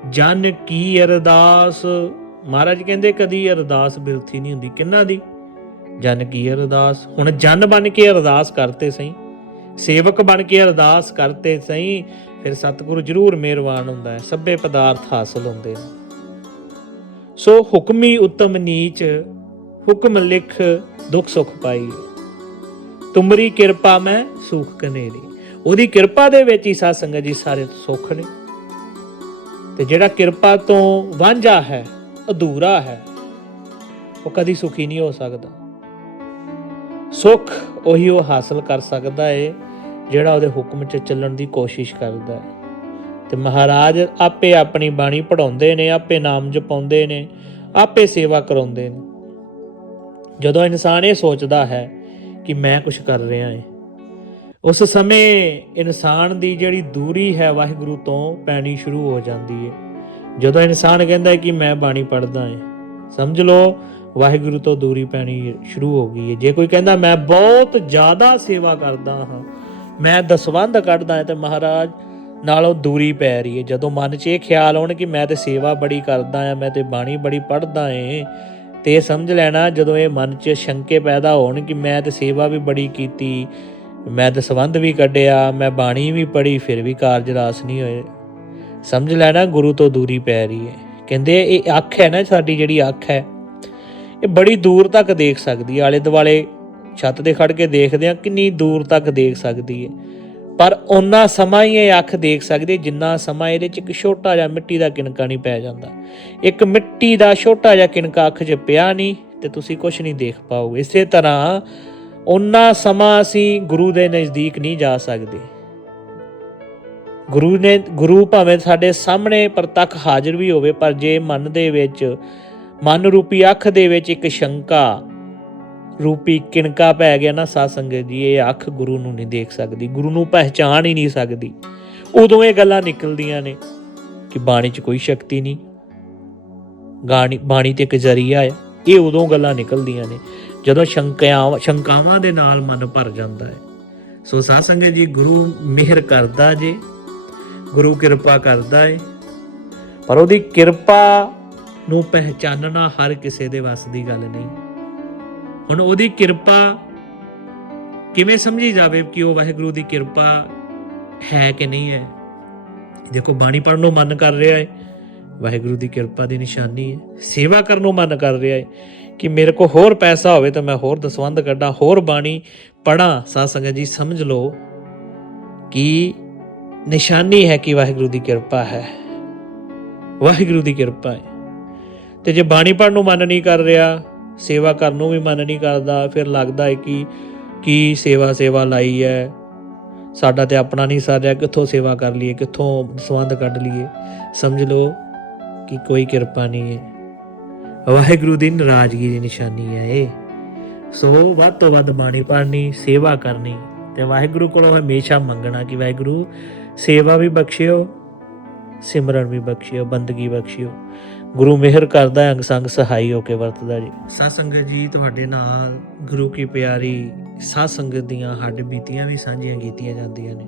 Speaker 1: ਜਨ ਕੀ ਅਰਦਾਸ? ਮਹਾਰਾਜ ਕਹਿੰਦੇ ਕਦੀ ਅਰਦਾਸ ਬਿਰਥੀ ਨਹੀਂ ਹੁੰਦੀ। ਕਿੰਨਾ ਦੀ? ਜਨ ਕੀ ਅਰਦਾਸ? ਹੁਣ ਜਨ ਬਣ ਕੇ ਅਰਦਾਸ ਕਰਤੇ ਸਹੀ। ਸੇਵਕ ਬਣ ਕੇ ਅਰਦਾਸ ਕਰਤੇ ਸਹੀ। ਫਿਰ ਸਤਿਗੁਰੂ ਜਰੂਰ ਮਿਹਰਬਾਨ ਹੁੰਦਾ ਹੈ, ਸਭੇ ਪਦਾਰਥ ਹਾਸਲ ਹੁੰਦੇ ਨੇ। ਸੋ ਹੁਕਮੀ ਉਤਮ ਨੀਚ, ਹੁਕਮ ਲਿਖ ਦੁੱਖ ਸੁਖ ਪਾਈ। ਤੁਮਰੀ ਕਿਰਪਾ ਮੈਂ ਸੁਖ ਕਨੇਰੀ। ਉਹਦੀ ਕਿਰਪਾ ਦੇ ਵਿੱਚ ਹੀ ਸਾਧ ਸੰਗਤ ਜੀ ਸਾਰੇ ਸੁੱਖ ਨੇ। ਤੇ ਜਿਹੜਾ ਕਿਰਪਾ ਤੋਂ ਵਾਂਝਾ ਹੈ, ਅਧੂਰਾ ਹੈ, ਉਹ ਕਦੀ ਸੁਖੀ ਨਹੀਂ ਹੋ ਸਕਦਾ। ਸੁਖ ਉਹੀ ਉਹ ਹਾਸਲ ਕਰ ਸਕਦਾ ਏ ਜਿਹੜਾ ਉਹਦੇ ਹੁਕਮ 'ਚ ਚੱਲਣ ਦੀ ਕੋਸ਼ਿਸ਼ ਕਰਦਾ ਹੈ। ਤੇ ਮਹਾਰਾਜ ਆਪੇ ਆਪਣੀ ਬਾਣੀ ਪੜਾਉਂਦੇ ਨੇ, ਆਪੇ ਨਾਮ ਜਪਾਉਂਦੇ ਨੇ, ਆਪੇ ਸੇਵਾ ਕਰਾਉਂਦੇ ਨੇ। ਜਦੋਂ ਇਨਸਾਨ ਇਹ ਸੋਚਦਾ ਹੈ ਕਿ ਮੈਂ ਕੁਝ ਕਰ ਰਿਹਾ ਹਾਂ, ਉਸ ਸਮੇਂ ਇਨਸਾਨ ਦੀ ਜਿਹੜੀ ਦੂਰੀ ਹੈ ਵਾਹਿਗੁਰੂ ਤੋਂ ਪੈਣੀ ਸ਼ੁਰੂ ਹੋ ਜਾਂਦੀ ਹੈ। ਜਦੋਂ ਇਨਸਾਨ ਕਹਿੰਦਾ ਹੈ ਕਿ ਮੈਂ ਬਾਣੀ ਪੜਦਾ ਹਾਂ, ਸਮਝ ਲਓ, ਵਾਹਿਗੁਰੂ ਤੋਂ ਦੂਰੀ ਪੈਣੀ ਸ਼ੁਰੂ ਹੋ ਗਈ ਹੈ। ਜੇ ਕੋਈ ਕਹਿੰਦਾ ਮੈਂ ਬਹੁਤ ਜ਼ਿਆਦਾ ਸੇਵਾ ਕਰਦਾ ਹਾਂ ਮੈਂ ਦਸਵੰਧ ਕੱਢਦਾ ਹਾਂ ਤੇ ਮਹਾਰਾਜ ਨਾਲੋਂ ਦੂਰੀ ਪੈ ਰਹੀ ਹੈ। ਜਦੋਂ ਮਨ 'ਚ ਇਹ ਖਿਆਲ ਆਉਣ ਕਿ ਮੈਂ ਤੇ ਸੇਵਾ ਬੜੀ ਕਰਦਾ ਹਾਂ, ਮੈਂ ਤੇ ਬਾਣੀ ਬੜੀ ਪੜ੍ਹਦਾ ਏ ਤੇ ਇਹ ਸਮਝ ਲੈਣਾ ਜਦੋਂ ਇਹ ਮਨ 'ਚ ਸ਼ੰਕੇ ਪੈਦਾ ਹੋਣ ਕਿ ਮੈਂ ਤੇ ਸੇਵਾ ਵੀ ਬੜੀ ਕੀਤੀ, ਮੈਂ ਤੇ ਸੰਬੰਧ ਵੀ ਕੱਢਿਆ, ਮੈਂ ਬਾਣੀ ਵੀ ਪੜ੍ਹੀ, ਫਿਰ ਵੀ ਕਾਰਜ ਰਾਸ ਨਹੀਂ ਹੋਏ। ਸਮਝ ਲੈਣਾ ਗੁਰੂ ਤੋਂ ਦੂਰੀ ਪੈ ਰਹੀ ਹੈ। ਕਹਿੰਦੇ ਇਹ ਅੱਖ ਹੈ ਨਾ ਸਾਡੀ ਜਿਹੜੀ ਅੱਖ ਹੈ, ਇਹ ਬੜੀ ਦੂਰ ਤੱਕ ਦੇਖ ਸਕਦੀ ਹੈ। ਆਲੇ ਦੁਆਲੇ ਛੱਤ ਤੇ ਖੜ ਕੇ ਦੇਖਦੇ ਆ ਕਿੰਨੀ ਦੂਰ ਤੱਕ ਦੇਖ ਸਕਦੀ ਹੈ। ਪਰ ਉਹਨਾਂ ਸਮਾਂ ਹੀ ਇਹ ਅੱਖ ਦੇਖ ਸਕਦੀ ਜਿੰਨਾ ਸਮਾਂ ਇਹਦੇ 'ਚ ਇੱਕ ਛੋਟਾ ਜਿਹਾ ਮਿੱਟੀ ਦਾ ਕਿਣਕਾ ਨਹੀਂ ਪੈ ਜਾਂਦਾ। ਇੱਕ ਮਿੱਟੀ ਦਾ ਛੋਟਾ ਜਿਹਾ ਕਿਣਕਾ ਅੱਖ 'ਚ ਪਿਆ ਨਹੀਂ ਤੇ ਤੁਸੀਂ ਕੁਝ ਨਹੀਂ ਦੇਖ ਪਾਓਗੇ। ਇਸੇ ਤਰ੍ਹਾਂ ਉਹਨਾਂ ਸਮਾਂ ਅਸੀਂ ਗੁਰੂ ਦੇ ਨਜ਼ਦੀਕ ਨਹੀਂ ਜਾ ਸਕਦੇ। ਗੁਰੂ ਨੇ, ਗੁਰੂ ਭਾਵੇਂ ਸਾਡੇ ਸਾਹਮਣੇ ਪ੍ਰਤੱਖ ਹਾਜ਼ਰ ਵੀ ਹੋਵੇ, ਪਰ ਜੇ ਮਨ ਦੇ ਵਿੱਚ, ਮਨ ਰੂਪੀ ਅੱਖ ਦੇ ਵਿੱਚ ਇੱਕ ਸ਼ੰਕਾ ਰੂਪੀ ਕਿਣਕਾ ਪੈ ਗਿਆ ਨਾ ਸਾਧ ਸੰਗਤ ਜੀ, ਇਹ ਅੱਖ ਗੁਰੂ ਨੂੰ ਨਹੀਂ ਦੇਖ ਸਕਦੀ, ਗੁਰੂ ਨੂੰ ਪਹਿਚਾਨ ਹੀ ਨਹੀਂ ਸਕਦੀ। ਉਦੋਂ ਇਹ ਗੱਲਾਂ ਨਿਕਲਦੀਆਂ ਨੇ ਕਿ ਬਾਣੀ 'ਚ ਕੋਈ ਸ਼ਕਤੀ ਨਹੀਂ। ਗਾਣੀ, ਬਾਣੀ ਤੇ ਇੱਕ ਜ਼ਰੀਆ ਹੈ ਇਹ ਉਦੋਂ ਗੱਲਾਂ ਨਿਕਲਦੀਆਂ ਨੇ ਜਦੋਂ ਸ਼ੰਕਾਵਾਂ ਸ਼ੰਕਾਵਾਂ ਦੇ ਨਾਲ ਮਨ ਭਰ ਜਾਂਦਾ ਹੈ। ਸੋ ਸਾਧ ਸੰਗਤ ਜੀ, ਗੁਰੂ ਮਿਹਰ ਕਰਦਾ ਜੇ, ਗੁਰੂ ਕਿਰਪਾ ਕਰਦਾ ਏ, ਪਰ ਉਹਦੀ ਕਿਰਪਾ ਨੂੰ ਪਹਿਚਾਨਣਾ ਹਰ ਕਿਸੇ ਦੇ ਵੱਸ ਦੀ ਗੱਲ ਨਹੀਂ। ਹੁਣ ਉਹਦੀ ਕਿਰਪਾ ਕਿਵੇਂ ਸਮਝੀ ਜਾਵੇ ਕਿ ਉਹ ਵਾਹਿਗੁਰੂ ਦੀ ਕਿਰਪਾ ਹੈ ਕਿ ਨਹੀਂ ਹੈ? ਦੇਖੋ, ਬਾਣੀ ਪੜਨ ਨੂੰ ਮਨ ਕਰ ਰਿਹਾ ਹੈ, ਵਾਹਿਗੁਰੂ ਦੀ ਕਿਰਪਾ ਦੀ ਨਿਸ਼ਾਨੀ ਹੈ। ਸੇਵਾ ਕਰਨ ਨੂੰ ਮਨ ਕਰ ਰਿਹਾ ਹੈ ਕਿ ਮੇਰੇ ਕੋ ਹੋਰ ਪੈਸਾ ਹੋਵੇ ਤਾਂ ਮੈਂ ਹੋਰ ਦਸਵੰਧ ਕੱਢਾਂ, ਹੋਰ ਬਾਣੀ ਪੜਾਂ ਸਾਧ ਸੰਗਤ ਜੀ, ਸਮਝ ਲਓ ਕਿ ਨਿਸ਼ਾਨੀ ਹੈ ਕਿ ਵਾਹਿਗੁਰੂ ਦੀ ਕਿਰਪਾ ਹੈ। ਵਾਹਿਗੁਰੂ ਦੀ ਕਿਰਪਾ ਹੈ। ਤੇ ਜੇ ਬਾਣੀ ਪੜਨ ਨੂੰ ਮਨ ਨਹੀਂ ਕਰ ਰਿਹਾ ਸੇਵਾ ਕਰਨ ਨੂੰ ਵੀ ਮਨ ਨਹੀਂ ਕਰਦਾ, ਫਿਰ ਲੱਗਦਾ ਹੈ ਕਿ, ਕੀ ਸੇਵਾ ਸੇਵਾ ਲਾਈ ਹੈ। ਸਾਡਾ ਤੇ ਆਪਣਾ ਨਹੀਂ ਸਰ ਰਿਹਾ, ਕਿੱਥੋਂ ਸੇਵਾ ਕਰ ਲਈਏ, ਕਿੱਥੋਂ ਦਸਵੰਧ ਕੱਢ ਲਈਏ। ਸਮਝ ਲਓ ਕਿ ਕੋਈ ਕਿਰਪਾ ਨਹੀਂ ਹੈ। ਵਾਹਿਗੁਰੂ ਦੀ ਨਾਰਾਜ਼ਗੀ ਦੀ ਨਿਸ਼ਾਨੀ ਹੈ ਇਹ। ਸੋ ਵੱਧ ਤੋਂ ਵੱਧ ਬਾਣੀ ਪੜ੍ਹਨੀ, ਸੇਵਾ ਕਰਨੀ, ਤੇ ਵਾਹਿਗੁਰੂ ਕੋਲੋਂ ਹਮੇਸ਼ਾ ਮੰਗਣਾ ਕਿ ਵਾਹਿਗੁਰੂ ਸੇਵਾ ਵੀ ਬਖਸ਼ਿਓ, ਸਿਮਰਨ ਵੀ ਬਖਸ਼ਿਓ, ਬੰਦਗੀ ਬਖਸ਼ਿਓ। ਗੁਰੂ ਮਿਹਰ ਕਰਦਾ ਅੰਗ ਸੰਗ ਸਹਾਈ ਹੋ ਕੇ ਵਰਤਦਾ ਜੀ। ਸਾਧ ਸੰਗਤ ਜੀ, ਤੁਹਾਡੇ ਨਾਲ ਗੁਰੂ ਕੀ ਪਿਆਰੀ ਸਾਧ ਸੰਗਤ ਦੀਆਂ ਹੱਡ ਬੀਤੀਆਂ ਵੀ ਸਾਂਝੀਆਂ ਕੀਤੀਆਂ ਜਾਂਦੀਆਂ ਨੇ।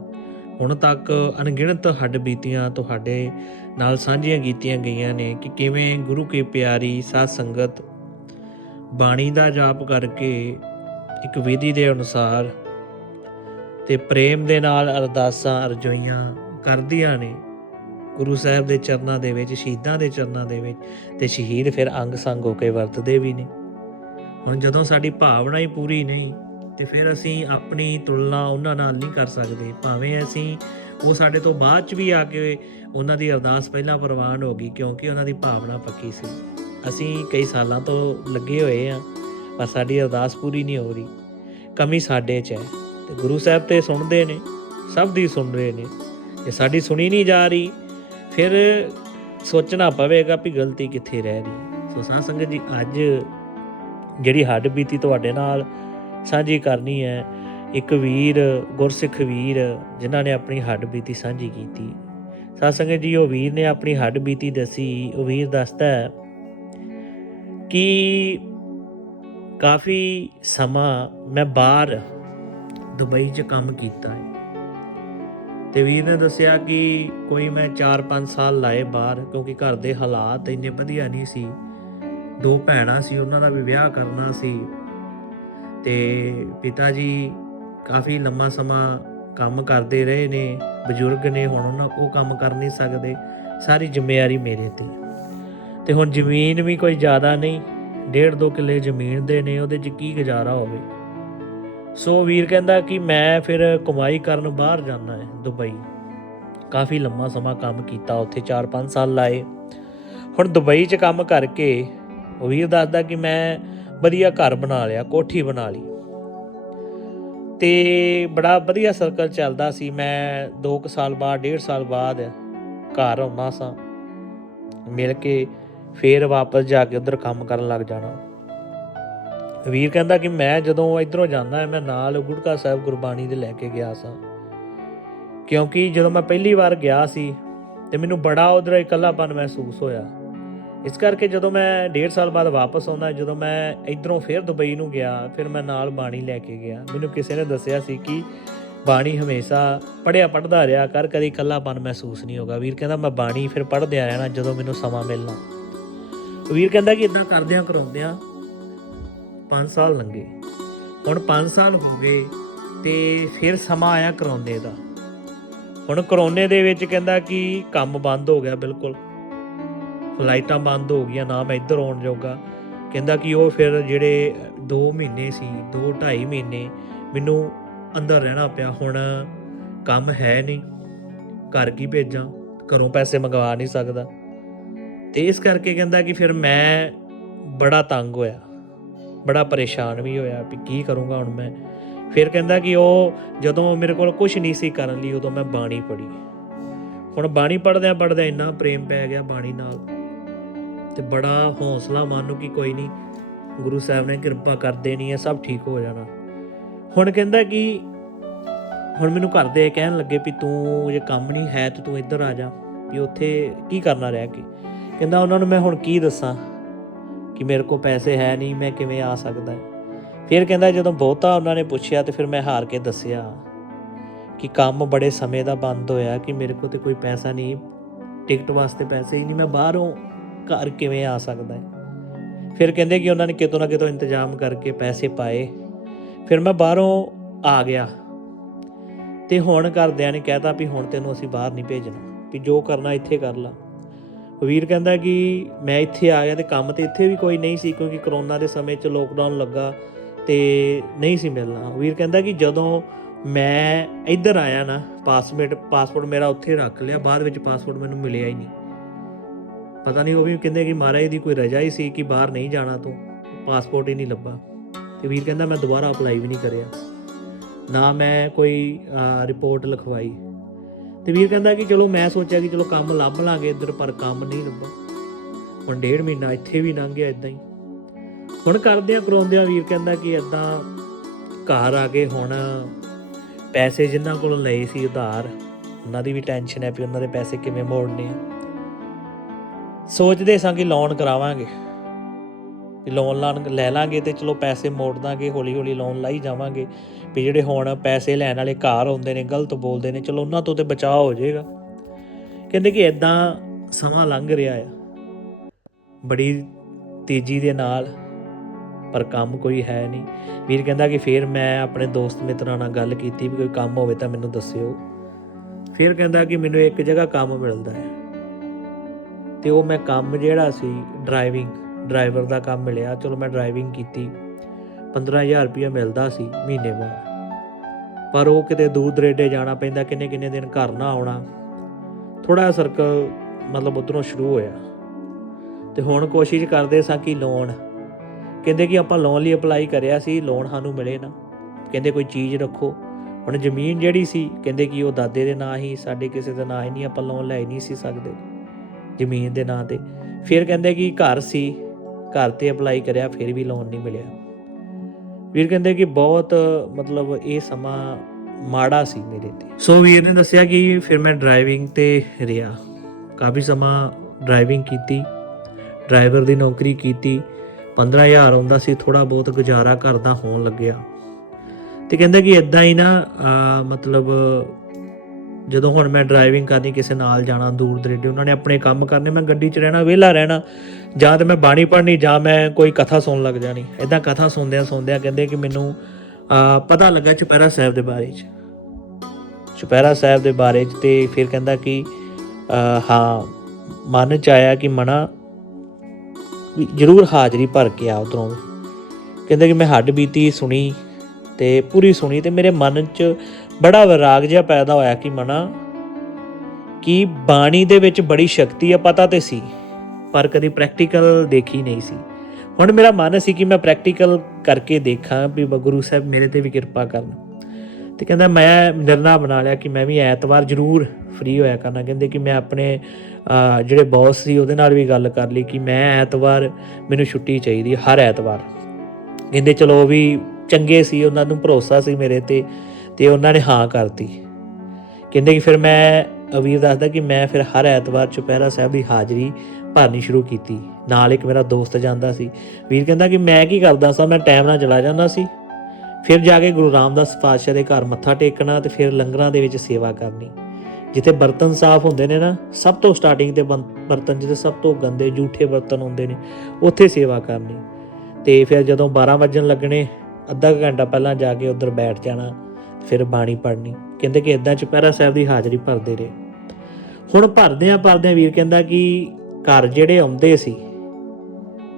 Speaker 1: ਹੁਣ ਤੱਕ ਅਣਗਿਣਤ ਹੱਡ ਬੀਤੀਆਂ ਤੁਹਾਡੇ ਨਾਲ ਸਾਂਝੀਆਂ ਕੀਤੀਆਂ ਗਈਆਂ ਨੇ ਕਿ ਕਿਵੇਂ ਗੁਰੂ ਕੀ ਪਿਆਰੀ ਸਾਧ ਸੰਗਤ ਬਾਣੀ ਦਾ ਜਾਪ ਕਰਕੇ ਇੱਕ ਵਿਧੀ ਦੇ ਅਨੁਸਾਰ ਤੇ ਪ੍ਰੇਮ ਦੇ ਨਾਲ ਅਰਦਾਸਾਂ ਅਰਜ਼ੋਈਆਂ ਕਰਦੀਆਂ ਨੇ। ਗੁਰੂ ਸਾਹਿਬ ਦੇ ਚਰਨਾਂ ਦੇ ਵਿੱਚ, ਸ਼ਹੀਦਾਂ ਦੇ ਚਰਨਾਂ ਦੇ ਵਿੱਚ ਤੇ ਸ਼ਹੀਦ ਫਿਰ ਅੰਗ ਸੰਗ ਹੋ ਕੇ ਵਰਤਦੇ ਵੀ ਨੇ। ਹੁਣ ਜਦੋਂ ਸਾਡੀ ਭਾਵਨਾ ਹੀ ਪੂਰੀ ਨਹੀਂ, ਤੇ ਫਿਰ ਅਸੀਂ ਆਪਣੀ ਤੁਲਨਾ ਉਹਨਾਂ ਨਾਲ ਨਹੀਂ ਕਰ ਸਕਦੇ। ਭਾਵੇਂ ਅਸੀਂ ਉਹ ਸਾਡੇ ਤੋਂ ਬਾਅਦ ਚ ਵੀ ਆ ਕੇ ਉਹਨਾਂ ਦੀ ਅਰਦਾਸ ਪਹਿਲਾਂ ਪ੍ਰਵਾਨ ਹੋ ਗਈ, ਕਿਉਂਕਿ ਉਹਨਾਂ ਦੀ ਭਾਵਨਾ ਪੱਕੀ ਸੀ। ਅਸੀਂ ਕਈ ਸਾਲਾਂ ਤੋਂ ਲੱਗੇ ਹੋਏ ਆ ਪਰ ਸਾਡੀ ਅਰਦਾਸ ਪੂਰੀ ਨਹੀਂ ਹੋ ਰਹੀ। ਕਮੀ ਸਾਡੇ 'ਚ ਹੈ, ਤੇ ਗੁਰੂ ਸਾਹਿਬ ਤੇ ਸੁਣਦੇ ਨੇ, ਸਭ ਦੀ ਸੁਣ ਰਹੇ ਨੇ। ਜੇ ਸਾਡੀ ਸੁਣੀ ਨਹੀਂ ਜਾ ਰਹੀ ਫਿਰ ਸੋਚਣਾ ਪਵੇਗਾ ਵੀ ਗਲਤੀ ਕਿੱਥੇ ਰਹਿ ਰਹੀ ਸੋ ਸਾਧ ਸੰਗਤ ਜੀ, ਅੱਜ ਜਿਹੜੀ ਹੱਡ ਬੀਤੀ ਤੁਹਾਡੇ ਨਾਲ ਸਾਂਝੀ ਕਰਨੀ ਹੈ, ਇੱਕ ਵੀਰ, ਗੁਰਸਿੱਖ ਵੀਰ, ਜਿਨ੍ਹਾਂ ਨੇ ਆਪਣੀ ਹੱਡ ਬੀਤੀ ਸਾਂਝੀ ਕੀਤੀ। ਸਾਧ ਸੰਗਤ ਜੀ, ਉਹ ਵੀਰ ਨੇ ਆਪਣੀ ਹੱਡ ਬੀਤੀ ਦੱਸੀ, ਉਹ ਵੀਰ ਦੱਸਦਾ ਹੈ ਕਿ ਕਾਫੀ ਸਮਾਂ ਮੈਂ ਬਾਹਰ ਦੁਬਈ 'ਚ ਕੰਮ ਕੀਤਾ ਹੈ। ਤੇ ਵੀਰ ਨੇ ਦੱਸਿਆ ਕਿ ਕੋਈ ਮੈਂ 4-5 ਸਾਲ ਲਾਏ ਬਾਹਰ, ਕਿਉਂਕਿ ਘਰ ਦੇ ਹਾਲਾਤ ਇੰਨੇ ਵਧੀਆ ਨਹੀਂ ਸੀ। ਦੋ ਭੈਣਾਂ ਸੀ, ਉਹਨਾਂ ਦਾ ਵੀ ਵਿਆਹ ਕਰਨਾ ਸੀ। ਤੇ ਪਿਤਾ ਜੀ ਕਾਫੀ ਲੰਮਾ ਸਮਾਂ ਕੰਮ ਕਰਦੇ ਰਹੇ ਨੇ, ਬਜ਼ੁਰਗ ਨੇ, ਹੁਣ ਉਹਨਾਂ ਉਹ ਕੰਮ ਕਰ ਨਹੀਂ ਸਕਦੇ। ਸਾਰੀ ਜ਼ਿੰਮੇਵਾਰੀ ਮੇਰੇ ਤੇ। ਤੇ ਹੁਣ ਜ਼ਮੀਨ ਵੀ ਕੋਈ ਜ਼ਿਆਦਾ ਨਹੀਂ, ਡੇਢ ਦੋ ਕਿੱਲੇ ਜ਼ਮੀਨ ਦੇ ਨੇ, ਉਹਦੇ 'ਚ ਕੀ ਗੁਜ਼ਾਰਾ ਹੋਵੇ? ਸੋ ਵੀਰ ਕਹਿੰਦਾ ਕਿ ਮੈਂ ਫਿਰ ਕਮਾਈ ਕਰਨ ਬਾਹਰ ਜਾਣਾ ਹੈ ਦੁਬਈ। ਕਾਫੀ ਲੰਮਾ ਸਮਾਂ ਕੰਮ ਕੀਤਾ, ਉੱਥੇ 4-5 ਸਾਲ ਲਾਏ। ਹੁਣ ਦੁਬਈ 'ਚ ਕੰਮ ਕਰਕੇ ਵੀਰ ਦੱਸਦਾ ਕਿ ਮੈਂ ਵਧੀਆ ਘਰ ਬਣਾ ਲਿਆ, ਕੋਠੀ ਬਣਾ ਲਈ। ਤੇ ਬੜਾ ਵਧੀਆ ਸਰਕਲ ਚੱਲਦਾ ਸੀ। ਮੈਂ 2 ਸਾਲ ਬਾਅਦ 1.5 ਸਾਲ ਬਾਅਦ ਘਰ ਆਉਣਾ ਸਾਂ। ਮਿਲ ਕੇ ਫੇਰ ਵਾਪਸ ਜਾ ਕੇ ਉਧਰ ਕੰਮ ਕਰਨ ਲੱਗ ਜਾਣਾ। ਵੀਰ ਕਹਿੰਦਾ ਕਿ ਮੈਂ ਜਦੋਂ ਇਧਰੋਂ ਜਾਂਦਾ ਮੈਂ ਨਾਲ ਗੁਟਕਾ ਸਾਹਿਬ ਗੁਰਬਾਣੀ ਦੇ ਲੈ ਕੇ ਗਿਆ ਸਾਂ। ਕਿਉਂਕਿ ਜਦੋਂ ਮੈਂ ਪਹਿਲੀ ਵਾਰ ਗਿਆ ਸੀ ਤੇ ਮੈਨੂੰ ਬੜਾ ਉਧਰ ਇਕੱਲਾਪਨ ਮਹਿਸੂਸ ਹੋਇਆ। ਇਸ ਕਰਕੇ ਜਦੋਂ ਮੈਂ 1.5 ਸਾਲ ਬਾਅਦ ਵਾਪਸ ਆਉਂਦਾ, ਜਦੋਂ ਮੈਂ ਇਧਰੋਂ ਫਿਰ ਦੁਬਈ ਨੂੰ ਗਿਆ, ਫਿਰ ਮੈਂ ਨਾਲ ਬਾਣੀ ਲੈ ਕੇ ਗਿਆ। ਮੈਨੂੰ ਕਿਸੇ ਨੇ ਦੱਸਿਆ ਸੀ ਕਿ ਬਾਣੀ ਹਮੇਸ਼ਾ ਪੜਿਆ ਪੜਦਾ ਰਿਹਾ, ਕਰ ਕਦੇ ਇਕੱਲਾਪਨ ਮਹਿਸੂਸ ਨਹੀਂ ਹੋਗਾ। ਵੀਰ ਕਹਿੰਦਾ, ਮੈਂ ਬਾਣੀ ਫਿਰ ਪੜਦਿਆ ਰਹਿਣਾ ਜਦੋਂ ਮੈਨੂੰ ਸਮਾਂ ਮਿਲਣਾ। ਵੀਰ ਕਹਿੰਦਾ ਕਿ ਇਦਾਂ ਕਰਦਿਆਂ ਕਰਾਉਂਦਿਆਂ 5 ਸਾਲ ਲੰਘੇ। ਹੁਣ 5 ਸਾਲ ਹੋ ਗਏ ਤੇ ਫਿਰ ਸਮਾਂ ਆਇਆ ਕਰੋਨੇ ਦਾ। ਹੁਣ ਕਰੋਨੇ ਦੇ ਵਿੱਚ ਕਹਿੰਦਾ ਕਿ ਕੰਮ ਬੰਦ ਹੋ ਗਿਆ ਬਿਲਕੁਲ। ਫਲਾਈਟਾਂ ਬੰਦ ਹੋ ਗਈਆਂ, ਨਾ ਮੈਂ ਇੱਧਰ ਆਉਣ ਜੋਗਾ। ਕਹਿੰਦਾ ਕਿ ਉਹ ਫਿਰ ਜਿਹੜੇ 2 ਮਹੀਨੇ ਸੀ 2 2.5 ਮਹੀਨੇ ਮੈਨੂੰ ਅੰਦਰ ਰਹਿਣਾ ਪਿਆ। ਹੁਣ ਕੰਮ ਹੈ ਨਹੀਂ। ਘਰ ਕੀ ਭੇਜਾਂ? ਘਰੋਂ ਪੈਸੇ ਮੰਗਵਾ ਨਹੀਂ ਸਕਦਾ। ਤੇ ਇਸ ਕਰਕੇ ਕਹਿੰਦਾ ਕਿ ਫਿਰ ਮੈਂ ਬੜਾ ਤੰਗ ਹੋਇਆ। ਬੜਾ ਪਰੇਸ਼ਾਨ ਵੀ ਹੋਇਆ ਵੀ ਕੀ ਕਰੂੰਗਾ ਹੁਣ ਮੈਂ। ਫਿਰ ਕਹਿੰਦਾ ਕਿ ਉਹ ਜਦੋਂ ਮੇਰੇ ਕੋਲ ਕੁਝ ਨਹੀਂ ਸੀ ਕਰਨ ਲਈ, ਉਦੋਂ ਮੈਂ ਬਾਣੀ ਪੜ੍ਹੀ। ਹੁਣ ਬਾਣੀ ਪੜ੍ਹਦਿਆਂ ਪੜ੍ਹਦਿਆਂ ਇੰਨਾ ਪ੍ਰੇਮ ਪੈ ਗਿਆ ਬਾਣੀ ਨਾਲ ਤੇ ਬੜਾ ਹੌਸਲਾ ਮਾਨੋ ਕਿ ਕੋਈ ਨਹੀਂ, ਗੁਰੂ ਸਾਹਿਬ ਨੇ ਕਿਰਪਾ ਕਰ ਦੇਣੀ ਹੈ, ਸਭ ਠੀਕ ਹੋ ਜਾਣਾ। ਹੁਣ ਕਹਿੰਦਾ ਕਿ ਹੁਣ ਮੈਨੂੰ ਘਰ ਦੇ ਕਹਿਣ ਲੱਗੇ ਵੀ ਤੂੰ ਜੇ ਕੰਮ ਨਹੀਂ ਹੈ ਤੇ ਤੂੰ ਇੱਧਰ ਆ ਜਾ, ਵੀ ਉੱਥੇ ਕੀ ਕਰਨਾ ਰਹਿ ਕੇ? ਕਹਿੰਦਾ ਉਹਨਾਂ ਨੂੰ ਮੈਂ ਹੁਣ ਕੀ ਦੱਸਾਂ? ਕਿ ਮੇਰੇ ਕੋਲ ਪੈਸੇ ਹੈ ਨਹੀਂ, ਮੈਂ ਕਿਵੇਂ ਆ ਸਕਦਾ? ਫਿਰ ਕਹਿੰਦਾ ਜਦੋਂ ਬਹੁਤਾ ਉਹਨਾਂ ਨੇ ਪੁੱਛਿਆ ਤੇ ਫਿਰ ਮੈਂ ਹਾਰ ਕੇ ਦੱਸਿਆ ਕਿ ਕੰਮ ਬੜੇ ਸਮੇਂ ਦਾ ਬੰਦ ਹੋਇਆ ਕਿ ਮੇਰੇ ਕੋਲ ਤੇ ਕੋਈ ਪੈਸਾ ਨਹੀਂ, ਟਿਕਟ ਵਾਸਤੇ ਪੈਸੇ ਹੀ ਨਹੀਂ, ਮੈਂ ਬਾਹਰੋਂ ਘਰ ਕਿਵੇਂ ਆ ਸਕਦਾ? ਫਿਰ ਕਹਿੰਦੇ ਕਿ ਉਹਨਾਂ ਨੇ ਕਿਤੋਂ ਨਾ ਕਿਤੋਂ ਇੰਤਜ਼ਾਮ ਕਰਕੇ ਪੈਸੇ ਪਾਏ। ਫਿਰ ਮੈਂ ਬਾਹਰੋਂ ਆ ਗਿਆ ਤੇ ਹੁਣ ਘਰਦਿਆਂ ਨੇ ਕਹਿਤਾ ਵੀ ਹੁਣ ਤੈਨੂੰ ਅਸੀਂ ਬਾਹਰ ਨਹੀਂ ਭੇਜਣਾ, ਵੀ ਜੋ ਕਰਨਾ ਇੱਥੇ ਕਰ ਲਾ। ਵੀਰ ਕਹਿੰਦਾ ਕਿ ਮੈਂ ਇੱਥੇ ਆ ਗਿਆ ਤੇ ਕੰਮ ਤੇ ਇੱਥੇ ਵੀ ਕੋਈ ਨਹੀਂ ਸੀ ਕਿਉਂਕਿ ਕਰੋਨਾ ਦੇ ਸਮੇਂ 'ਚ ਲੋਕਡਾਊਨ ਲੱਗਾ ਤੇ ਨਹੀਂ ਸੀ ਮਿਲਣਾ। ਵੀਰ ਕਹਿੰਦਾ ਕਿ ਜਦੋਂ ਮੈਂ ਇੱਧਰ ਆਇਆ ਨਾ ਪਾਸਪੋਰਟ ਪਾਸਪੋਰਟ ਮੇਰਾ ਉੱਥੇ ਰੱਖ ਲਿਆ, ਬਾਅਦ ਵਿੱਚ ਪਾਸਪੋਰਟ ਮੈਨੂੰ ਮਿਲਿਆ ਹੀ ਨਹੀਂ। ਪਤਾ ਨਹੀਂ ਉਹ ਵੀ ਕਹਿੰਦੇ ਕਿ ਮਹਾਰਾਜ ਦੀ ਕੋਈ ਰਜਾ ਹੀ ਸੀ ਕਿ ਬਾਹਰ ਨਹੀਂ ਜਾਣਾ ਤੂੰ ਪਾਸਪੋਰਟ ਹੀ ਨਹੀਂ ਲੱਭਾ। ਤੇ ਵੀਰ ਕਹਿੰਦਾ ਮੈਂ ਦੁਬਾਰਾ ਅਪਲਾਈ ਵੀ ਨਹੀਂ ਕਰਿਆ। ਨਾ ਮੈਂ ਕੋਈ ਰਿਪੋਰਟ ਲਿਖਵਾਈ। ਤੇ ਵੀਰ ਕਹਿੰਦਾ ਕਿ ਚਲੋ ਮੈਂ ਸੋਚਿਆ ਕਿ ਚਲੋ ਕੰਮ ਲੱਭ ਲਾਂਗੇ ਇੱਧਰ, ਪਰ ਕੰਮ ਨਹੀਂ ਲੱਭਾ ਹੁਣ ਡੇਢ ਮਹੀਨਾ ਇੱਥੇ ਵੀ ਲੰਘ ਗਿਆ ਇਦਾਂ ਹੀ। ਹੁਣ ਕਰਦਿਆਂ ਕਰਾਉਂਦਿਆਂ ਵੀਰ ਕਹਿੰਦਾ ਕਿ ਇਦਾਂ ਘਰ ਆ ਕੇ ਹੁਣ ਪੈਸੇ ਜਿਨ੍ਹਾਂ ਕੋਲ ਲਏ ਸੀ ਉਧਾਰ, ਉਹਨਾਂ ਦੀ ਵੀ ਟੈਨਸ਼ਨ ਹੈ ਵੀ ਉਹਨਾਂ ਦੇ ਪੈਸੇ ਕਿਵੇਂ ਮੋੜਨੇ ਸੋਚਦੇ ਸਾਂ ਕਿ ਲੋਨ ਕਰਾਵਾਂਗੇ। ਕਿ ਲੋਨ ਲਾਣ ਲੈ ਲਾਂਗੇ ਤੇ ਚਲੋ ਪੈਸੇ ਮੋੜ ਦਾਂਗੇ, ਹੌਲੀ ਹੌਲੀ ਲੋਨ ਲਾਈ ਜਾਵਾਂਗੇ। ਵੀ ਜਿਹੜੇ ਹੁਣ ਪੈਸੇ ਲੈਣ ਵਾਲੇ ਘਰ ਹੁੰਦੇ ਨੇ, ਗਲਤ ਬੋਲਦੇ ਨੇ, ਚਲੋ ਉਹਨਾਂ ਤੋਂ ਤੇ ਬਚਾਅ ਹੋ ਜਾਏਗਾ। ਕਹਿੰਦੇ ਕਿ ਇਦਾਂ ਸਮਾਂ ਲੰਘ ਰਿਹਾ ਆ। ਬੜੀ ਤੇਜ਼ੀ ਦੇ ਨਾਲ, ਪਰ ਕੰਮ ਕੋਈ ਹੈ ਨਹੀਂ। ਵੀਰ ਕਹਿੰਦਾ ਕਿ ਫਿਰ ਮੈਂ ਆਪਣੇ ਦੋਸਤ ਮਿੱਤਰਾਂ ਨਾਲ ਗੱਲ ਕੀਤੀ ਵੀ ਕੋਈ ਕੰਮ ਹੋਵੇ ਤਾਂ ਮੈਨੂੰ ਦੱਸਿਓ। ਫਿਰ ਕਹਿੰਦਾ ਕਿ ਮੈਨੂੰ ਇੱਕ ਜਗ੍ਹਾ ਕੰਮ ਮਿਲਦਾ ਹੈ। ਤੇ ਉਹ ਮੈਂ ਕੰਮ ਜਿਹੜਾ ਸੀ ਡਰਾਈਵਿੰਗ ਡਰਾਈਵਰ ਦਾ ਕੰਮ ਮਿਲਿਆ, ਚਲੋ ਮੈਂ ਡਰਾਈਵਿੰਗ ਕੀਤੀ। 15000 ਰੁਪਇਆ ਮਿਲਦਾ ਸੀ ਮਹੀਨੇ ਬਾਅਦ। ਪਰ ਉਹ ਕਿਤੇ ਦੂਰ ਦਰੇਡੇ ਜਾਣਾ ਪੈਂਦਾ, ਕਿੰਨੇ ਕਿੰਨੇ ਦਿਨ ਘਰ ਨਾ ਆਉਣਾ। ਥੋੜਾ ਸਰਕਲ ਮਤਲਬ ਉਧਰੋਂ ਸ਼ੁਰੂ ਹੋਇਆ। ਤੇ ਹੁਣ ਕੋਸ਼ਿਸ਼ ਕਰਦੇ ਸਾਂ ਕਿ ਲੋਨ ਕਹਿੰਦੇ ਕਿ ਆਪਾਂ ਲੋਨ ਲਈ ਅਪਲਾਈ ਕਰਿਆ ਸੀ ਲੋਨ ਸਾਨੂੰ ਮਿਲੇ ਨਾ। ਕਹਿੰਦੇ ਕੋਈ ਚੀਜ਼ ਰੱਖੋ। ਹੁਣ ਜ਼ਮੀਨ ਜਿਹੜੀ ਸੀ, ਕਹਿੰਦੇ ਕਿ ਉਹ ਦਾਦੇ ਦੇ ਨਾਂ ਹੀ, ਸਾਡੇ ਕਿਸੇ ਦੇ ਨਾਂ ਹੀ ਨਹੀਂ, ਆਪਾਂ ਲੋਨ ਲੈ ਨਹੀਂ ਸੀ ਸਕਦੇ। ਜ਼ਮੀਨ ਦੇ ਨਾਂ ਤੇ। ਫਿਰ ਕਹਿੰਦੇ ਕਿ ਘਰ ਸੀ ਘਰ ਤੇ ਅਪਲਾਈ ਕਰਿਆ, ਫਿਰ ਵੀ ਲੋਨ ਨਹੀਂ ਮਿਲਿਆ। ਵੀਰ ਕਹਿੰਦੇ ਕਿ ਬਹੁਤ, ਮਤਲਬ ਇਹ ਸਮਾਂ ਮਾੜਾ ਸੀ ਮੇਰੇ ਤੇ। ਸੋ ਵੀਰ ਨੇ ਦੱਸਿਆ ਕਿ ਫਿਰ ਮੈਂ ਡਰਾਈਵਿੰਗ ਤੇ ਰਿਹਾ। ਕਾਫੀ ਸਮਾਂ ਡਰਾਈਵਿੰਗ ਕੀਤੀ ਡਰਾਈਵਰ ਦੀ ਨੌਕਰੀ ਕੀਤੀ। 15000 ਆਉਂਦਾ ਸੀ ਥੋੜਾ ਬਹੁਤ ਗੁਜ਼ਾਰਾ ਘਰ ਦਾ ਹੋਣ ਲੱਗਿਆ। ਤੇ ਕਹਿੰਦੇ ਕਿ ਇਦਾਂ ਹੀ ਨਾ ਮਤਲਬ ਜਦੋਂ ਹੁਣ ਮੈਂ ਡਰਾਈਵਿੰਗ ਕਰਨੀ, ਕਿਸੇ ਨਾਲ ਜਾਣਾ ਦੂਰ ਦਰੇਡੇ, ਉਹਨਾਂ ਨੇ ਆਪਣੇ ਕੰਮ ਕਰਨੇ, ਮੈਂ ਗੱਡੀ 'ਚ ਰਹਿਣਾ, ਵਿਹਲਾ ਰਹਿਣਾ, ਜਾਂ ਤੇ ਮੈਂ ਬਾਣੀ ਪੜ੍ਹਨੀ, ਜਾਂ ਮੈਂ ਕੋਈ ਕਥਾ ਸੁਣਨ ਲੱਗ ਜਾਣੀ। ਇਦਾਂ ਕਥਾ ਸੁਣਦਿਆਂ ਸੁਣਦਿਆਂ ਕਹਿੰਦੇ ਕਿ ਮੈਨੂੰ ਪਤਾ ਲੱਗਾ ਚੁਪਹਿਰਾ ਸਾਹਿਬ ਦੇ ਬਾਰੇ 'ਚ। ਚੁਪਹਿਰਾ ਸਾਹਿਬ ਦੇ ਬਾਰੇ 'ਚ ਤੇ ਫਿਰ ਕਹਿੰਦਾ ਕਿ ਹਾਂ, ਮਨ 'ਚ ਆਇਆ ਕਿ ਮਨਾ ਵੀ ਜ਼ਰੂਰ ਹਾਜ਼ਰੀ ਭਰ ਕੇ ਆ ਉਧਰੋਂ। ਕਹਿੰਦੇ ਕਿ ਮੈਂ ਹੱਡ ਬੀਤੀ, ਸੁਣੀ ਤੇ ਪੂਰੀ ਸੁਣੀ ਤੇ ਮੇਰੇ ਮਨ 'ਚ ਬੜਾ ਵਿਰਾਗ ਜਿਹਾ ਪੈਦਾ ਹੋਇਆ ਕਿ ਮਨਾ, ਕਿ ਬਾਣੀ ਦੇ ਵਿੱਚ ਬੜੀ ਸ਼ਕਤੀ ਆ, ਪਤਾ ਤੇ ਸੀ, ਪਰ ਕਦੀ ਪ੍ਰੈਕਟੀਕਲ ਦੇਖੀ ਨਹੀਂ ਸੀ। ਹੁਣ ਮੇਰਾ ਮਨ ਸੀ ਕਿ ਮੈਂ ਪ੍ਰੈਕਟੀਕਲ ਕਰਕੇ ਦੇਖਾਂ ਵੀ ਗੁਰੂ ਸਾਹਿਬ ਮੇਰੇ ਤੇ ਵੀ ਕਿਰਪਾ ਕਰਨ। ਤੇ ਕਹਿੰਦਾ ਮੈਂ ਨਿਰਣਾ ਬਣਾ ਲਿਆ ਕਿ ਮੈਂ ਵੀ ਐਤਵਾਰ ਜ਼ਰੂਰ ਫ੍ਰੀ ਹੋਇਆ ਕਰਨਾ। ਕਹਿੰਦੇ ਕਿ ਮੈਂ ਆਪਣੇ ਜਿਹੜੇ ਬੌਸ ਸੀ ਉਹਦੇ ਨਾਲ ਵੀ ਗੱਲ ਕਰ ਲਈ ਕਿ ਮੈਂ ਐਤਵਾਰ ਮੈਨੂੰ ਛੁੱਟੀ ਚਾਹੀਦੀ, ਹਰ ਐਤਵਾਰ। ਕਹਿੰਦੇ ਚਲੋ ਉਹ ਵੀ ਚੰਗੇ ਸੀ, ਉਹਨਾਂ ਨੂੰ ਭਰੋਸਾ ਸੀ ਮੇਰੇ ਤੇ ਤੇ ਉਹਨਾਂ ਨੇ ਹਾਂ ਕਰਤੀ। ਕਹਿੰਦੇ ਕਿ ਫਿਰ ਮੈਂ ਅਵੀਰ ਦੱਸਦਾ ਕਿ ਮੈਂ ਫਿਰ ਹਰ ਐਤਵਾਰ ਚੁਪਹਿਰਾ ਸਾਹਿਬ ਦੀ ਹਾਜ਼ਰੀ ਭਰਨੀ ਸ਼ੁਰੂ ਕੀਤੀ। ਨਾਲ ਇੱਕ ਮੇਰਾ ਦੋਸਤ ਜਾਂਦਾ ਸੀ। ਵੀਰ ਕਹਿੰਦਾ ਕਿ ਮੈਂ ਕੀ ਕਰਦਾ ਸਾਂ? ਮੈਂ ਟਾਈਮ ਨਾਲ ਚਲਾ ਜਾਂਦਾ ਸੀ। ਫਿਰ ਜਾ ਕੇ ਗੁਰੂ ਰਾਮਦਾਸ ਪਾਤਸ਼ਾਹ ਦੇ ਘਰ ਮੱਥਾ ਟੇਕਣਾ ਤੇ ਫਿਰ ਲੰਗਰਾਂ ਦੇ ਵਿੱਚ ਸੇਵਾ ਕਰਨੀ। ਜਿੱਥੇ ਬਰਤਨ ਸਾਫ਼ ਹੁੰਦੇ ਨੇ ਨਾ, ਸਭ ਤੋਂ ਸਟਾਰਟਿੰਗ ਤੇ ਬੰ- ਬਰਤਨ ਜਿੱਥੇ ਸਭ ਤੋਂ ਗੰਦੇ ਝੂਠੇ ਬਰਤਨ ਹੁੰਦੇ ਨੇ, ਉੱਥੇ ਸੇਵਾ ਕਰਨੀ। ਤੇ ਫਿਰ ਜਦੋਂ 12 ਵਜਣ ਲੱਗਣੇ, ਅੱਧਾ ਕੁ ਘੰਟਾ ਪਹਿਲਾਂ ਜਾ ਕੇ ਉੱਧਰ ਬੈਠ ਜਾਣਾ। ਫਿਰ ਬਾਣੀ ਪੜ੍ਹਨੀ। ਕਹਿੰਦੇ ਕਿ ਇਦਾਂ ਚੁਪਹਿਰਾ ਸਾਹਿਬ ਦੀ ਹਾਜ਼ਰੀ ਭਰਦੇ ਰਹੇ। ਹੁਣ ਭਰਦਿਆਂ ਭਰਦਿਆਂ ਵੀਰ ਕਹਿੰਦਾ ਕਿ ਘਰ ਜਿਹੜੇ ਆਉਂਦੇ ਸੀ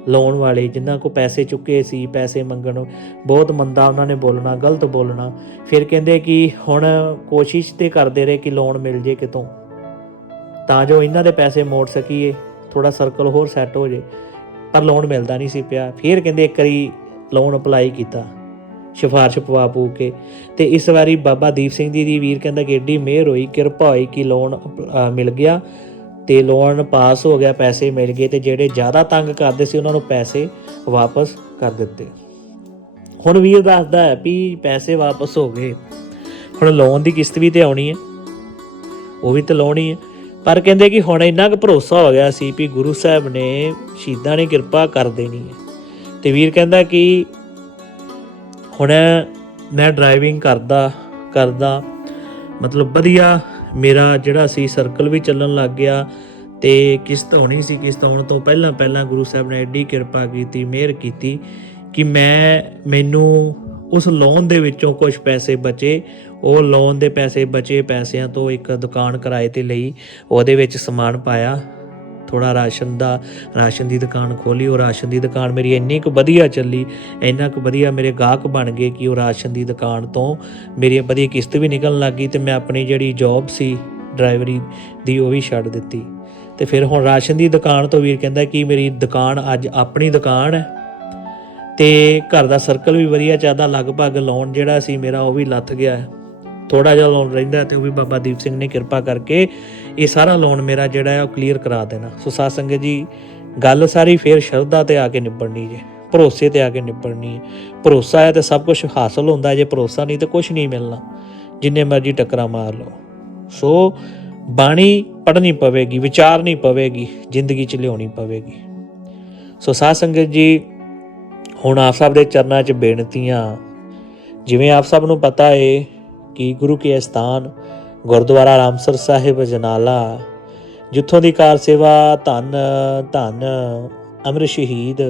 Speaker 1: ਲੋਨ ਵਾਲੇ, ਜਿਨ੍ਹਾਂ ਕੋ ਪੈਸੇ ਚੁੱਕੇ ਸੀ, ਪੈਸੇ ਮੰਗਣ, ਬਹੁਤ ਮੰਦਾ ਉਹਨਾਂ ਨੇ ਬੋਲਣਾ, ਗਲਤ ਬੋਲਣਾ। ਫਿਰ ਕਹਿੰਦੇ ਕਿ ਹੁਣ ਕੋਸ਼ਿਸ਼ ਤੇ ਕਰਦੇ ਰਹੇ ਕਿ ਲੋਨ ਮਿਲ ਜੇ ਕਿਤੋਂ। ਤਾਂ ਜੋ ਇਹਨਾਂ ਦੇ ਪੈਸੇ ਮੋੜ ਸਕੀਏ ਥੋੜਾ ਸਰਕਲ ਹੋਰ ਸੈੱਟ ਹੋ ਜੇ। ਪਰ ਲੋਨ ਮਿਲਦਾ ਨਹੀਂ ਸੀ ਪਿਆ। ਫਿਰ ਕਹਿੰਦੇ ਇੱਕ ਵਾਰੀ ਲੋਨ ਅਪਲਾਈ ਕੀਤਾ। ਸਿਫਾਰਿਸ਼ ਪਵਾ ਪੂ ਕੇ। ਤੇ ਇਸ ਵਾਰੀ ਬਾਬਾ ਦੀਪ ਸਿੰਘ ਜੀ ਦੀ ਵੀਰ ਕਹਿੰਦਾ ਕਿ ਏਡੀ ਮਿਹਰ ਹੋਈ, ਕਿਰਪਾ ਹੋਈ ਕਿ ਲੋਨ ਮਿਲ ਗਿਆ। ਤੇ ਲੋਨ ਪਾਸ ਹੋ ਗਿਆ, ਪੈਸੇ ਮਿਲ ਗਏ ਤੇ ਜਿਹੜੇ ਜ਼ਿਆਦਾ ਤੰਗ ਕਰਦੇ ਸੀ ਉਹਨਾਂ ਨੂੰ ਪੈਸੇ ਵਾਪਸ ਕਰ ਦਿੱਤੇ। ਹੁਣ ਵੀਰ ਦੱਸਦਾ ਹੈ ਵੀ ਪੈਸੇ ਵਾਪਸ ਹੋ ਗਏ। ਹੁਣ ਲੋਨ ਦੀ ਕਿਸ਼ਤ ਵੀ ਤੇ ਆਉਣੀ ਹੈ। ਉਹ ਵੀ ਤੇ ਲਾਉਣੀ ਹੈ। ਪਰ ਕਹਿੰਦੇ ਕਿ ਹੁਣ ਇੰਨਾ ਕੁ ਭਰੋਸਾ ਹੋ ਗਿਆ ਸੀ ਵੀ ਗੁਰੂ ਸਾਹਿਬ ਨੇ ਸ਼ਹੀਦਾਂ ਨੇ ਕਿਰਪਾ ਕਰ ਦੇਣੀ ਹੈ। ਤੇ ਵੀਰ ਕਹਿੰਦਾ ਕਿ ਹੁਣ ਮੈਂ ਡਰਾਈਵਿੰਗ ਕਰਦਾ ਕਰਦਾ, ਮਤਲਬ ਵਧੀਆ ਮੇਰਾ ਜਿਹੜਾ ਸੀ ਸਰਕਲ ਵੀ ਚੱਲਣ ਲੱਗ ਗਿਆ ਤੇ ਕਿਸ਼ਤ ਹੋਣੀ ਸੀ, ਕਿਸ਼ਤ ਹੋਣ ਤੋਂ ਪਹਿਲਾਂ ਪਹਿਲਾਂ ਗੁਰੂ ਸਾਹਿਬ ਨੇ ਐਡੀ ਕਿਰਪਾ ਕੀਤੀ, ਮਿਹਰ ਕੀਤੀ ਕਿ ਮੈਂ, ਮੈਨੂੰ ਉਸ ਲੋਨ ਦੇ ਵਿੱਚੋਂ ਕੁਝ ਪੈਸੇ ਬਚੇ। ਉਹ ਲੋਨ ਦੇ ਪੈਸੇ ਬਚੇ ਪੈਸਿਆਂ ਤੋਂ ਇੱਕ ਦੁਕਾਨ ਕਿਰਾਏ ਤੇ ਲਈ, ਉਹਦੇ ਵਿੱਚ ਸਮਾਨ ਪਾਇਆ। ਥੋੜਾ ਰਾਸ਼ਨ ਦਾ, ਰਾਸ਼ਨ ਦੀ ਦੁਕਾਨ ਖੋਲੀ ਉਹ ਰਾਸ਼ਨ ਦੀ ਦੁਕਾਨ ਮੇਰੀ ਇੰਨੀ ਕੁ ਵਧੀਆ ਚੱਲੀ, ਇੰਨਾ ਕੁ ਵਧੀਆ ਮੇਰੇ ਗਾਹਕ ਬਣ ਗਏ ਕਿ ਉਹ ਰਾਸ਼ਨ ਦੀ ਦੁਕਾਨ ਤੋਂ ਮੇਰੀ ਵਧੀਆ ਕਿਸ਼ਤ ਵੀ ਨਿਕਲਣ ਲੱਗੀ ਤੇ ਮੈਂ ਆਪਣੀ ਜਿਹੜੀ ਜੌਬ ਸੀ ਡਰਾਈਵਰੀ ਦੀ ਉਹ ਵੀ ਛੱਡ ਦਿੱਤੀ। ਤੇ ਫਿਰ ਹੁਣ ਰਾਸ਼ਨ ਦੀ ਦੁਕਾਨ ਤੋਂ ਵੀਰ ਕਹਿੰਦਾ ਕਿ ਮੇਰੀ ਦੁਕਾਨ ਅੱਜ ਆਪਣੀ ਦੁਕਾਨ ਹੈ ਤੇ ਘਰ ਦਾ ਸਰਕਲ ਵੀ ਵਧੀਆ ਚੱਲਦਾ, ਲਗਭਗ ਲੋਨ ਜਿਹੜਾ ਸੀ ਮੇਰਾ ਉਹ ਵੀ ਲੱਥ ਗਿਆ। ਹੈ ਥੋੜਾ ਜਿਹਾ ਲੋਨ ਰਹਿੰਦਾ ਤੇ ਉਹ ਵੀ ਬਾਬਾ ਦੀਪ ਸਿੰਘ ਨੇ ਕਿਰਪਾ ਕਰਕੇ ਇਹ ਸਾਰਾ ਲੋਨ ਮੇਰਾ ਜਿਹੜਾ ਹੈ ਉਹ ਕਲੀਅਰ ਕਰਾ ਦੇਣਾ। ਸੋ ਸਾਧ ਸੰਗਤ ਜੀ, ਗੱਲ ਸਾਰੀ ਫੇਰ ਸ਼ਰਧਾ ਤੇ ਆ ਕੇ ਨਿਬੜਨੀ ਜੇ, ਭਰੋਸੇ ਤੇ ਆ ਕੇ ਨਿਬੜਨੀ ਹੈ। ਭਰੋਸਾ ਹੈ ਤੇ ਸਭ ਕੁਝ ਹਾਸਲ ਹੁੰਦਾ ਜੇ, ਭਰੋਸਾ ਨਹੀਂ ਤੇ ਕੁਝ ਨਹੀਂ ਮਿਲਣਾ। ਜਿੰਨੇ ਮਰਜ਼ੀ ਟੱਕਰਾਂ ਮਾਰ ਲਓ। ਸੋ ਬਾਣੀ ਪੜ੍ਹਨੀ ਪਵੇਗੀ ਵਿਚਾਰਨੀ ਪਵੇਗੀ, ਜ਼ਿੰਦਗੀ ਚ ਲਿਆਉਣੀ ਪਵੇਗੀ। ਸੋ ਸਾਧ ਸੰਗਤ ਜੀ, ਹੁਣ ਆਪ ਸਭ ਦੇ ਚਰਨਾਂ 'ਚ ਬੇਨਤੀਆਂ। ਜਿਵੇਂ ਆਪ ਸਭ ਨੂੰ ਪਤਾ ਏ ਕਿ ਗੁਰੂ ਕੇ ਸਥਾਨ ਗੁਰਦੁਆਰਾ ਰਾਮਸਰ ਸਾਹਿਬ ਜਨਾਲਾ, ਜਿੱਥੋਂ ਦੀ ਕਾਰ ਸੇਵਾ ਧੰਨ ਧੰਨ ਅਮਰ ਸ਼ਹੀਦ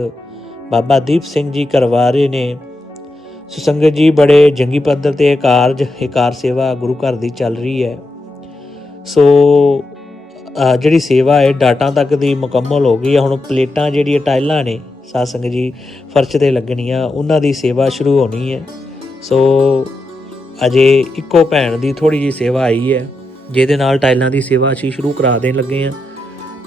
Speaker 1: ਬਾਬਾ ਦੀਪ ਸਿੰਘ ਜੀ ਕਰਵਾ ਰਹੇ ਨੇ। ਸੁਸੰਗਤ ਜੀ, ਬੜੇ ਜੰਗੀ ਪੱਧਰ ਤੇ ਇਹ ਕਾਰਜ, ਇਹ ਕਾਰ ਸੇਵਾ ਗੁਰੂ ਘਰ ਦੀ ਚੱਲ ਰਹੀ ਹੈ। ਸੋ ਜਿਹੜੀ ਸੇਵਾ ਹੈ, ਡਾਟਾ ਤੱਕ ਦੀ ਮੁਕੰਮਲ ਹੋ ਗਈ ਹੈ। ਹੁਣ ਪਲੇਟਾਂ ਜਿਹੜੀਆਂ ਟਾਈਲਾਂ ਨੇ, ਸਾਧ ਸੰਗਤ ਜੀ, ਫਰਸ਼ ਤੇ ਲੱਗਣੀਆਂ, ਉਹਨਾਂ ਦੀ ਸੇਵਾ ਸ਼ੁਰੂ ਹੋਣੀ ਹੈ। ਸੋ ਅਜੇ ਇੱਕੋ ਭੈਣ ਦੀ ਥੋੜੀ ਜੀ ਸੇਵਾ ਆਈ ਹੈ, ਜਿਹਦੇ ਨਾਲ ਟਾਈਲਾਂ ਦੀ ਸੇਵਾ ਅਸੀਂ ਸ਼ੁਰੂ ਕਰਾ ਦੇਣ ਲੱਗੇ ਆ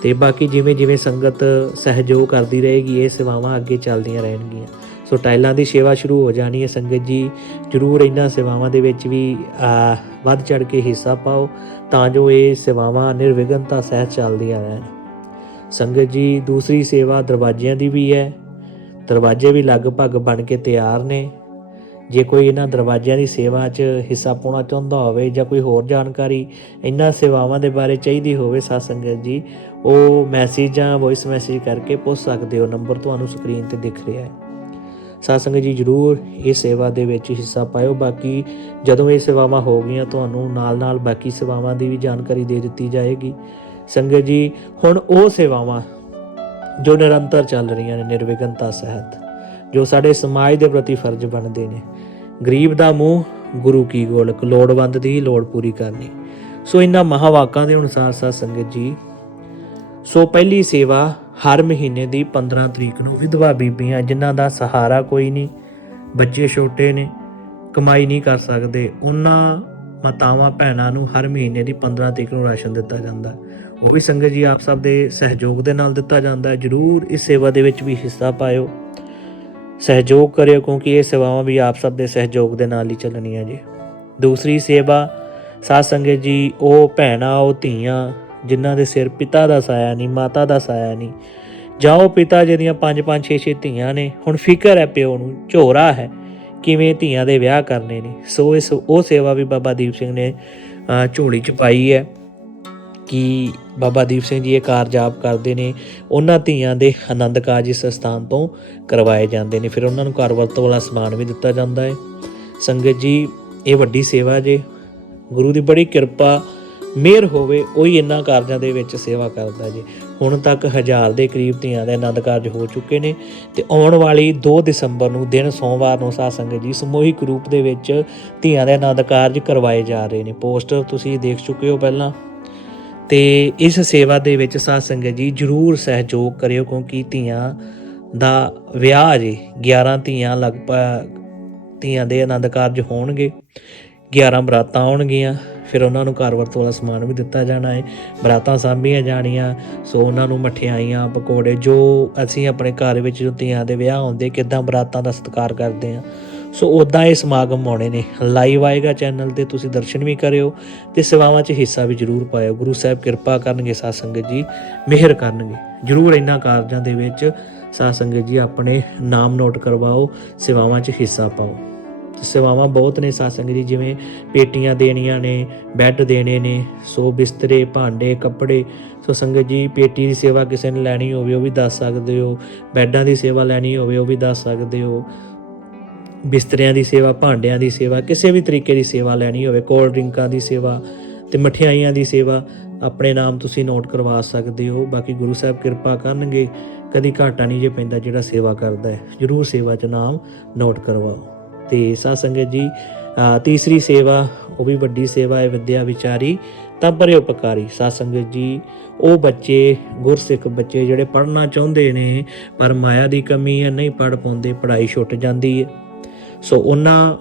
Speaker 1: ਤੇ ਬਾਕੀ ਜਿਵੇਂ ਜਿਵੇਂ ਸੰਗਤ ਸਹਿਯੋਗ ਕਰਦੀ ਰਹੇਗੀ, ਇਹ ਸੇਵਾਵਾਂ ਅੱਗੇ ਚੱਲਦੀਆਂ ਰਹਿਣਗੀਆਂ। ਸੋ ਟਾਈਲਾਂ ਦੀ ਸੇਵਾ ਸ਼ੁਰੂ ਹੋ ਜਾਣੀ ਹੈ, ਸੰਗਤ ਜੀ ਜਰੂਰ ਇਹਨਾਂ ਸੇਵਾਵਾਂ ਦੇ ਵਿੱਚ ਵੀ ਵੱਧ ਚੜ ਕੇ ਹਿੱਸਾ ਪਾਓ ਤਾਂ ਜੋ ਇਹ ਸੇਵਾਵਾਂ ਨਿਰਵਿਘਨਤਾ ਸਹਿਤ ਚੱਲਦੀਆਂ ਰਹਿਣ। ਸੰਗਤ ਜੀ, ਦੂਸਰੀ ਸੇਵਾ ਦਰਵਾਜ਼ਿਆਂ ਦੀ ਵੀ ਹੈ, ਦਰਵਾਜ਼ੇ ਵੀ ਲਗਭਗ ਬਣ ਕੇ ਤਿਆਰ ਨੇ। ਜੇ ਕੋਈ ਇਹਨਾਂ ਦਰਵਾਜ਼ਿਆਂ ਦੀ ਸੇਵਾ 'ਚ ਹਿੱਸਾ ਪਾਉਣਾ ਚਾਹੁੰਦਾ ਹੋਵੇ ਜਾਂ ਕੋਈ ਹੋਰ ਜਾਣਕਾਰੀ ਇਹਨਾਂ ਸੇਵਾਵਾਂ ਦੇ ਬਾਰੇ ਚਾਹੀਦੀ ਹੋਵੇ ਸਾਧ ਸੰਗਤ ਜੀ, ਉਹ ਮੈਸੇਜ ਜਾਂ ਵੌਇਸ ਮੈਸੇਜ ਕਰਕੇ ਪੁੱਛ ਸਕਦੇ ਹੋ ਨੰਬਰ ਤੁਹਾਨੂੰ ਸਕਰੀਨ ਤੇ ਦਿਖ ਰਿਹਾ ਹੈ। ਸਾਧ ਸੰਗਤ ਜੀ, ਜਰੂਰ ਇਹ ਸੇਵਾ ਦੇ ਵਿੱਚ ਹਿੱਸਾ ਪਾਇਓ। ਬਾਕੀ ਜਦੋਂ ਇਹ ਸੇਵਾਵਾਂ ਹੋ ਗਈਆਂ, ਤੁਹਾਨੂੰ ਨਾਲ-ਨਾਲ ਬਾਕੀ ਸੇਵਾਵਾਂ ਦੀ ਵੀ ਜਾਣਕਾਰੀ ਦੇ ਦਿੱਤੀ ਜਾਏਗੀ। ਸੰਗਤ ਜੀ, ਹੁਣ ਉਹ ਸੇਵਾਵਾਂ ਜੋ ਨਿਰੰਤਰ ਚੱਲ ਰਹੀਆਂ ਨੇ, ਨਿਰਵਿਘਨਤਾ ਸਹਿਤ, ਜੋ ਸਾਡੇ ਸਮਾਜ ਦੇ ਪ੍ਰਤੀ ਫਰਜ਼ ਬਣਦੇ ਨੇ ਗਰੀਬ ਦਾ ਮੂੰਹ, ਗੁਰੂ ਕੀ ਗੋਲਕ, ਲੋੜਵੰਦ ਦੀ ਲੋੜ ਪੂਰੀ ਕਰਨੀ। ਸੋ ਇਹਨਾਂ ਮਹਾਵਾਕਾਂ ਦੇ ਅਨੁਸਾਰ ਸਾਧ ਸੰਗਤ ਜੀ, ਸੋ ਪਹਿਲੀ ਸੇਵਾ ਹਰ ਮਹੀਨੇ ਦੀ 15 ਤਰੀਕ ਨੂੰ ਵਿਧਵਾ ਬੀਬੀਆਂ, ਜਿਨ੍ਹਾਂ ਦਾ ਸਹਾਰਾ ਕੋਈ ਨਹੀਂ, ਬੱਚੇ ਛੋਟੇ ਨੇ, ਕਮਾਈ ਨਹੀਂ ਕਰ ਸਕਦੇ ਉਹਨਾਂ ਮਾਤਾਵਾਂ ਭੈਣਾਂ ਨੂੰ ਹਰ ਮਹੀਨੇ ਦੀ 15 ਤਰੀਕ ਨੂੰ ਰਾਸ਼ਨ ਦਿੱਤਾ ਜਾਂਦਾ। ਉਹ ਵੀ ਸੰਗਤ ਜੀ ਆਪ ਸਭ ਦੇ ਸਹਿਯੋਗ ਦੇ ਨਾਲ ਦਿੱਤਾ ਜਾਂਦਾ ਹੈ। ਜਰੂਰ ਇਸ ਸੇਵਾ ਦੇ ਵਿੱਚ ਵੀ ਹਿੱਸਾ ਪਾਇਓ। ਸਹਿਯੋਗ ਕਰਿਓ ਕਿਉਂਕਿ ਇਹ ਸੇਵਾਵਾਂ ਵੀ ਆਪ ਸਭ ਦੇ ਸਹਿਯੋਗ ਦੇ ਨਾਲ ਹੀ ਚੱਲਣੀਆਂ ਜੀ। ਦੂਸਰੀ ਸੇਵਾ ਸਾਧ ਸੰਗਤ ਜੀ, ਉਹ ਭੈਣਾਂ, ਉਹ ਧੀਆਂ, ਜਿਨ੍ਹਾਂ ਦੇ ਸਿਰ ਪਿਤਾ ਦਾ ਸਾਇਆ ਨਹੀਂ, ਮਾਤਾ ਦਾ ਸਾਇਆ ਨਹੀਂ, ਜਾਂ ਉਹ ਪਿਤਾ ਜਿਹਦੀਆਂ 5 5 6 6 ਧੀਆਂ ਨੇ, ਹੁਣ ਫਿਕਰ ਹੈ ਪਿਓ ਨੂੰ, ਝੋਰਾ ਹੈ, ਕਿਵੇਂ ਧੀਆਂ ਦੇ ਵਿਆਹ ਕਰਨੇ ਨੇ। ਸੋ ਇਸ, ਉਹ ਸੇਵਾ ਵੀ ਬਾਬਾ ਦੀਪ ਸਿੰਘ ਨੇ ਝੋਲੀ ਚ ਪਾਈ ਹੈ। ਕਿ ਬਾਬਾ ਦੀਪ ਸਿੰਘ ਜੀ ਇਹ ਕਾਰਜ ਆਪ ਕਰਦੇ ਨੇ, ਉਹਨਾਂ ਧੀਆਂ ਦੇ ਆਨੰਦ ਕਾਰਜ ਇਸ ਸਥਾਨ ਤੋਂ ਕਰਵਾਏ ਜਾਂਦੇ ਨੇ, ਫਿਰ ਉਹਨਾਂ ਨੂੰ ਘਰ ਵਰਤੋਂ ਵਾਲਾ ਸਮਾਨ ਵੀ ਦਿੱਤਾ ਜਾਂਦਾ ਹੈ। ਸੰਗਤ ਜੀ, ਇਹ ਵੱਡੀ ਸੇਵਾ ਜੇ, ਗੁਰੂ ਦੀ ਬੜੀ ਕਿਰਪਾ, ਮਿਹਰ ਹੋਵੇ, ਉਹੀ ਇਹਨਾਂ ਕਾਰਜਾਂ ਦੇ ਵਿੱਚ ਸੇਵਾ ਕਰਦਾ ਜੀ। ਹੁਣ ਤੱਕ ਹਜ਼ਾਰ ਦੇ ਕਰੀਬ ਧੀਆਂ ਦੇ ਆਨੰਦ ਕਾਰਜ ਹੋ ਚੁੱਕੇ ਨੇ ਤੇ ਆਉਣ ਵਾਲੀ 2 ਦਸੰਬਰ ਨੂੰ, ਦਿਨ ਸੋਮਵਾਰ ਨੂੰ ਸਾਧ ਸੰਗਤ ਜੀ ਸਮੂਹਿਕ ਰੂਪ ਦੇ ਵਿੱਚ ਧੀਆਂ ਦੇ ਆਨੰਦ ਕਾਰਜ ਕਰਵਾਏ ਜਾ ਰਹੇ ਨੇ। ਪੋਸਟਰ ਤੁਸੀਂ ਦੇਖ ਚੁੱਕੇ ਹੋ ਪਹਿਲਾਂ। ਤੇ ਇਸ ਸੇਵਾ ਦੇ ਵਿੱਚ ਸਾਧ ਸੰਗਤ ਜੀ ਜਰੂਰ ਸਹਿਯੋਗ ਕਰਿਓ ਕਿਉਂਕਿ ਧੀਆਂ ਦਾ ਵਿਆਹ ਜੀ 11 ਧੀਆਂ ਲਗਭਗ ਧੀਆਂ ਦੇ ਆਨੰਦ ਕਾਰਜ ਹੋਣਗੇ 11 ਬਰਾਤਾਂ ਆਉਣਗੀਆਂ, ਫਿਰ ਉਹਨਾਂ ਨੂੰ ਘਰ ਵਰਤੋਂ ਵਾਲਾ ਸਮਾਨ ਵੀ ਦਿੱਤਾ ਜਾਣਾ ਹੈ, ਬਰਾਤਾਂ ਸਾਂਭੀਆਂ ਜਾਣੀਆਂ, ਸੋ ਉਹਨਾਂ ਨੂੰ ਮਠਿਆਈਆਂ, ਪਕੌੜੇ, ਜੋ ਅਸੀਂ ਆਪਣੇ ਘਰ ਵਿੱਚ ਜੋ ਧੀਆਂ ਦੇ ਵਿਆਹ ਹੁੰਦੇ ਕਿਦਾਂ ਬਰਾਤਾਂ ਦਾ ਸਤਿਕਾਰ ਕਰਦੇ ਆ ਸੋ ਉਦਾਂ ਇਹ ਸਮਾਗਮ ਆਉਣੇ ਨੇ। ਲਾਈਵ ਆਏਗਾ ਚੈਨਲ ਤੇ, ਤੁਸੀਂ ਦਰਸ਼ਨ ਵੀ ਕਰਿਓ ਤੇ ਸੇਵਾਵਾਂ 'ਚ ਹਿੱਸਾ ਵੀ ਜਰੂਰ ਪਾਇਓ। ਗੁਰੂ ਸਾਹਿਬ ਕਿਰਪਾ ਕਰਨਗੇ, ਸਾਧ ਸੰਗਤ ਜੀ ਮਿਹਰ ਕਰਨਗੇ। ਜਰੂਰ ਇਹਨਾਂ ਕਾਰਜਾਂ ਦੇ ਵਿੱਚ ਸਾਧ ਸੰਗਤ ਜੀ ਆਪਣੇ ਨਾਮ ਨੋਟ ਕਰਵਾਓ, ਸੇਵਾਵਾਂ 'ਚ ਹਿੱਸਾ ਪਾਓ। ਸੇਵਾਵਾਂ ਬਹੁਤ ਨੇ ਸਾਧ ਸੰਗਤ ਜੀ, ਜਿਵੇਂ ਪੇਟੀਆਂ ਦੇਣੀਆਂ ਨੇ, ਬੈੱਡ ਦੇਣੇ ਨੇ, ਸੋ ਬਿਸਤਰੇ, ਭਾਂਡੇ, ਕੱਪੜੇ, ਸੋ ਸੰਗਤ ਜੀ ਪੇਟੀ ਦੀ ਸੇਵਾ ਕਿਸੇ ਨੇ ਲੈਣੀ ਹੋਵੇ ਉਹ ਵੀ ਦੱਸ ਸਕਦੇ ਹੋ, ਬੈੱਡਾਂ ਦੀ ਸੇਵਾ ਲੈਣੀ ਹੋਵੇ ਉਹ ਵੀ ਦੱਸ ਸਕਦੇ ਹੋ। ਬਿਸਤਰਿਆਂ ਦੀ ਸੇਵਾ, ਭਾਂਡਿਆਂ ਦੀ ਸੇਵਾ, ਕਿਸੇ ਵੀ ਤਰੀਕੇ ਦੀ ਸੇਵਾ ਲੈਣੀ ਹੋਵੇ ਕੋਲਡ ਡਰਿੰਕਾਂ ਦੀ ਸੇਵਾ ਤੇ ਮਠਿਆਈਆਂ ਦੀ ਸੇਵਾ, ਆਪਣੇ ਨਾਮ ਤੁਸੀਂ ਨੋਟ ਕਰਵਾ ਸਕਦੇ ਹੋ। ਬਾਕੀ ਗੁਰੂ ਸਾਹਿਬ ਕਿਰਪਾ ਕਰਨਗੇ, ਕਦੀ ਘਾਟਾ ਨਹੀਂ ਜੇ ਪੈਂਦਾ ਜਿਹੜਾ ਸੇਵਾ ਕਰਦਾ ਹੈ। ਜਰੂਰ ਸੇਵਾ 'ਚ ਨਾਮ ਨੋਟ ਕਰਵਾਓ। ਤੇ ਸਾਧ ਸੰਗਤ ਜੀ ਤੀਸਰੀ ਸੇਵਾ, ਉਹ ਵੀ ਵੱਡੀ ਸੇਵਾ ਹੈ, ਵਿਦਿਆ ਵਿਚਾਰੀ ਤਾਂ ਪਰੇ ਉਪਕਾਰੀ। ਸਾਧ ਸੰਗਤ ਜੀ, ਉਹ ਬੱਚੇ, ਗੁਰਸਿੱਖ ਬੱਚੇ ਜਿਹੜੇ ਪੜ੍ਹਨਾ ਚਾਹੁੰਦੇ ਨੇ, ਪਰ ਮਾਇਆ ਦੀ ਕਮੀ ਹੈ, ਨਹੀਂ ਪੜ੍ਹ ਪਾਉਂਦੇ, ਪੜ੍ਹਾਈ ਛੁੱਟ ਜਾਂਦੀ ਹੈ। ਸੋ ਉਹਨਾਂ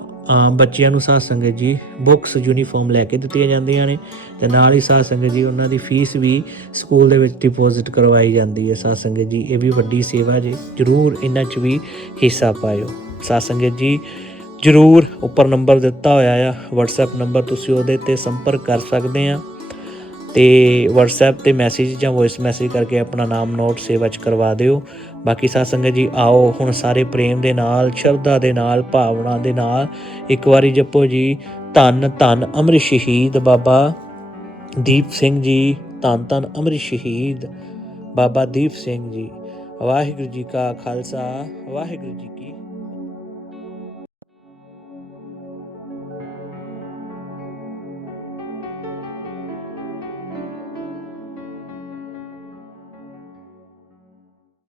Speaker 1: ਬੱਚਿਆਂ ਨੂੰ ਸਾਧ ਸੰਗਤ ਜੀ ਬੁੱਕਸ ਯੂਨੀਫਾਰਮ ਲੈ ਕੇ ਦਿੱਤੀਆਂ ਜਾਂਦੀਆਂ ਨੇ ਤੇ ਨਾਲ ਹੀ ਸਾਧ ਸੰਗਤ ਜੀ ਉਹਨਾਂ ਦੀ ਫੀਸ ਵੀ ਸਕੂਲ ਦੇ ਵਿੱਚ ਡਿਪੋਜ਼ਿਟ ਕਰਵਾਈ ਜਾਂਦੀ ਹੈ। ਸਾਧ ਸੰਗਤ ਜੀ, ਇਹ ਵੀ ਵੱਡੀ ਸੇਵਾ ਜੇ, ਜਰੂਰ ਇਹਨਾਂ 'ਚ ਵੀ ਹਿੱਸਾ ਪਾਇਓ। ਸਾਧ ਸੰਗਤ ਜੀ, ਜਰੂਰ ਉੱਪਰ ਨੰਬਰ ਦਿੱਤਾ ਹੋਇਆ ਆ, WhatsApp ਨੰਬਰ ਤੁਸੀਂ ਉਹਦੇ ਤੇ ਸੰਪਰਕ ਕਰ ਸਕਦੇ ਆ ਤੇ WhatsApp ਤੇ ਮੈਸੇਜ ਜਾਂ ਵੌਇਸ ਮੈਸੇਜ ਕਰਕੇ ਆਪਣਾ ਨਾਮ ਨੋਟ ਸੇਵਾ ਚ ਕਰਵਾ ਦਿਓ। ਬਾਕੀ ਸਾਧ ਸੰਗਤ ਜੀ, ਆਓ ਹੁਣ ਸਾਰੇ ਪ੍ਰੇਮ ਦੇ ਨਾਲ, ਸ਼ਰਧਾ ਦੇ ਨਾਲ, ਭਾਵਨਾ ਦੇ ਨਾਲ ਇੱਕ ਵਾਰੀ ਜਪੋ ਜੀ। ਧੰਨ ਧੰਨ ਅਮਰ ਸ਼ਹੀਦ ਬਾਬਾ ਦੀਪ ਸਿੰਘ ਜੀ। ਧੰਨ ਧੰਨ ਅਮਰ ਸ਼ਹੀਦ ਬਾਬਾ ਦੀਪ ਸਿੰਘ ਜੀ। ਵਾਹਿਗੁਰੂ ਜੀ ਕਾ ਖਾਲਸਾ, ਵਾਹਿਗੁਰੂ ਜੀ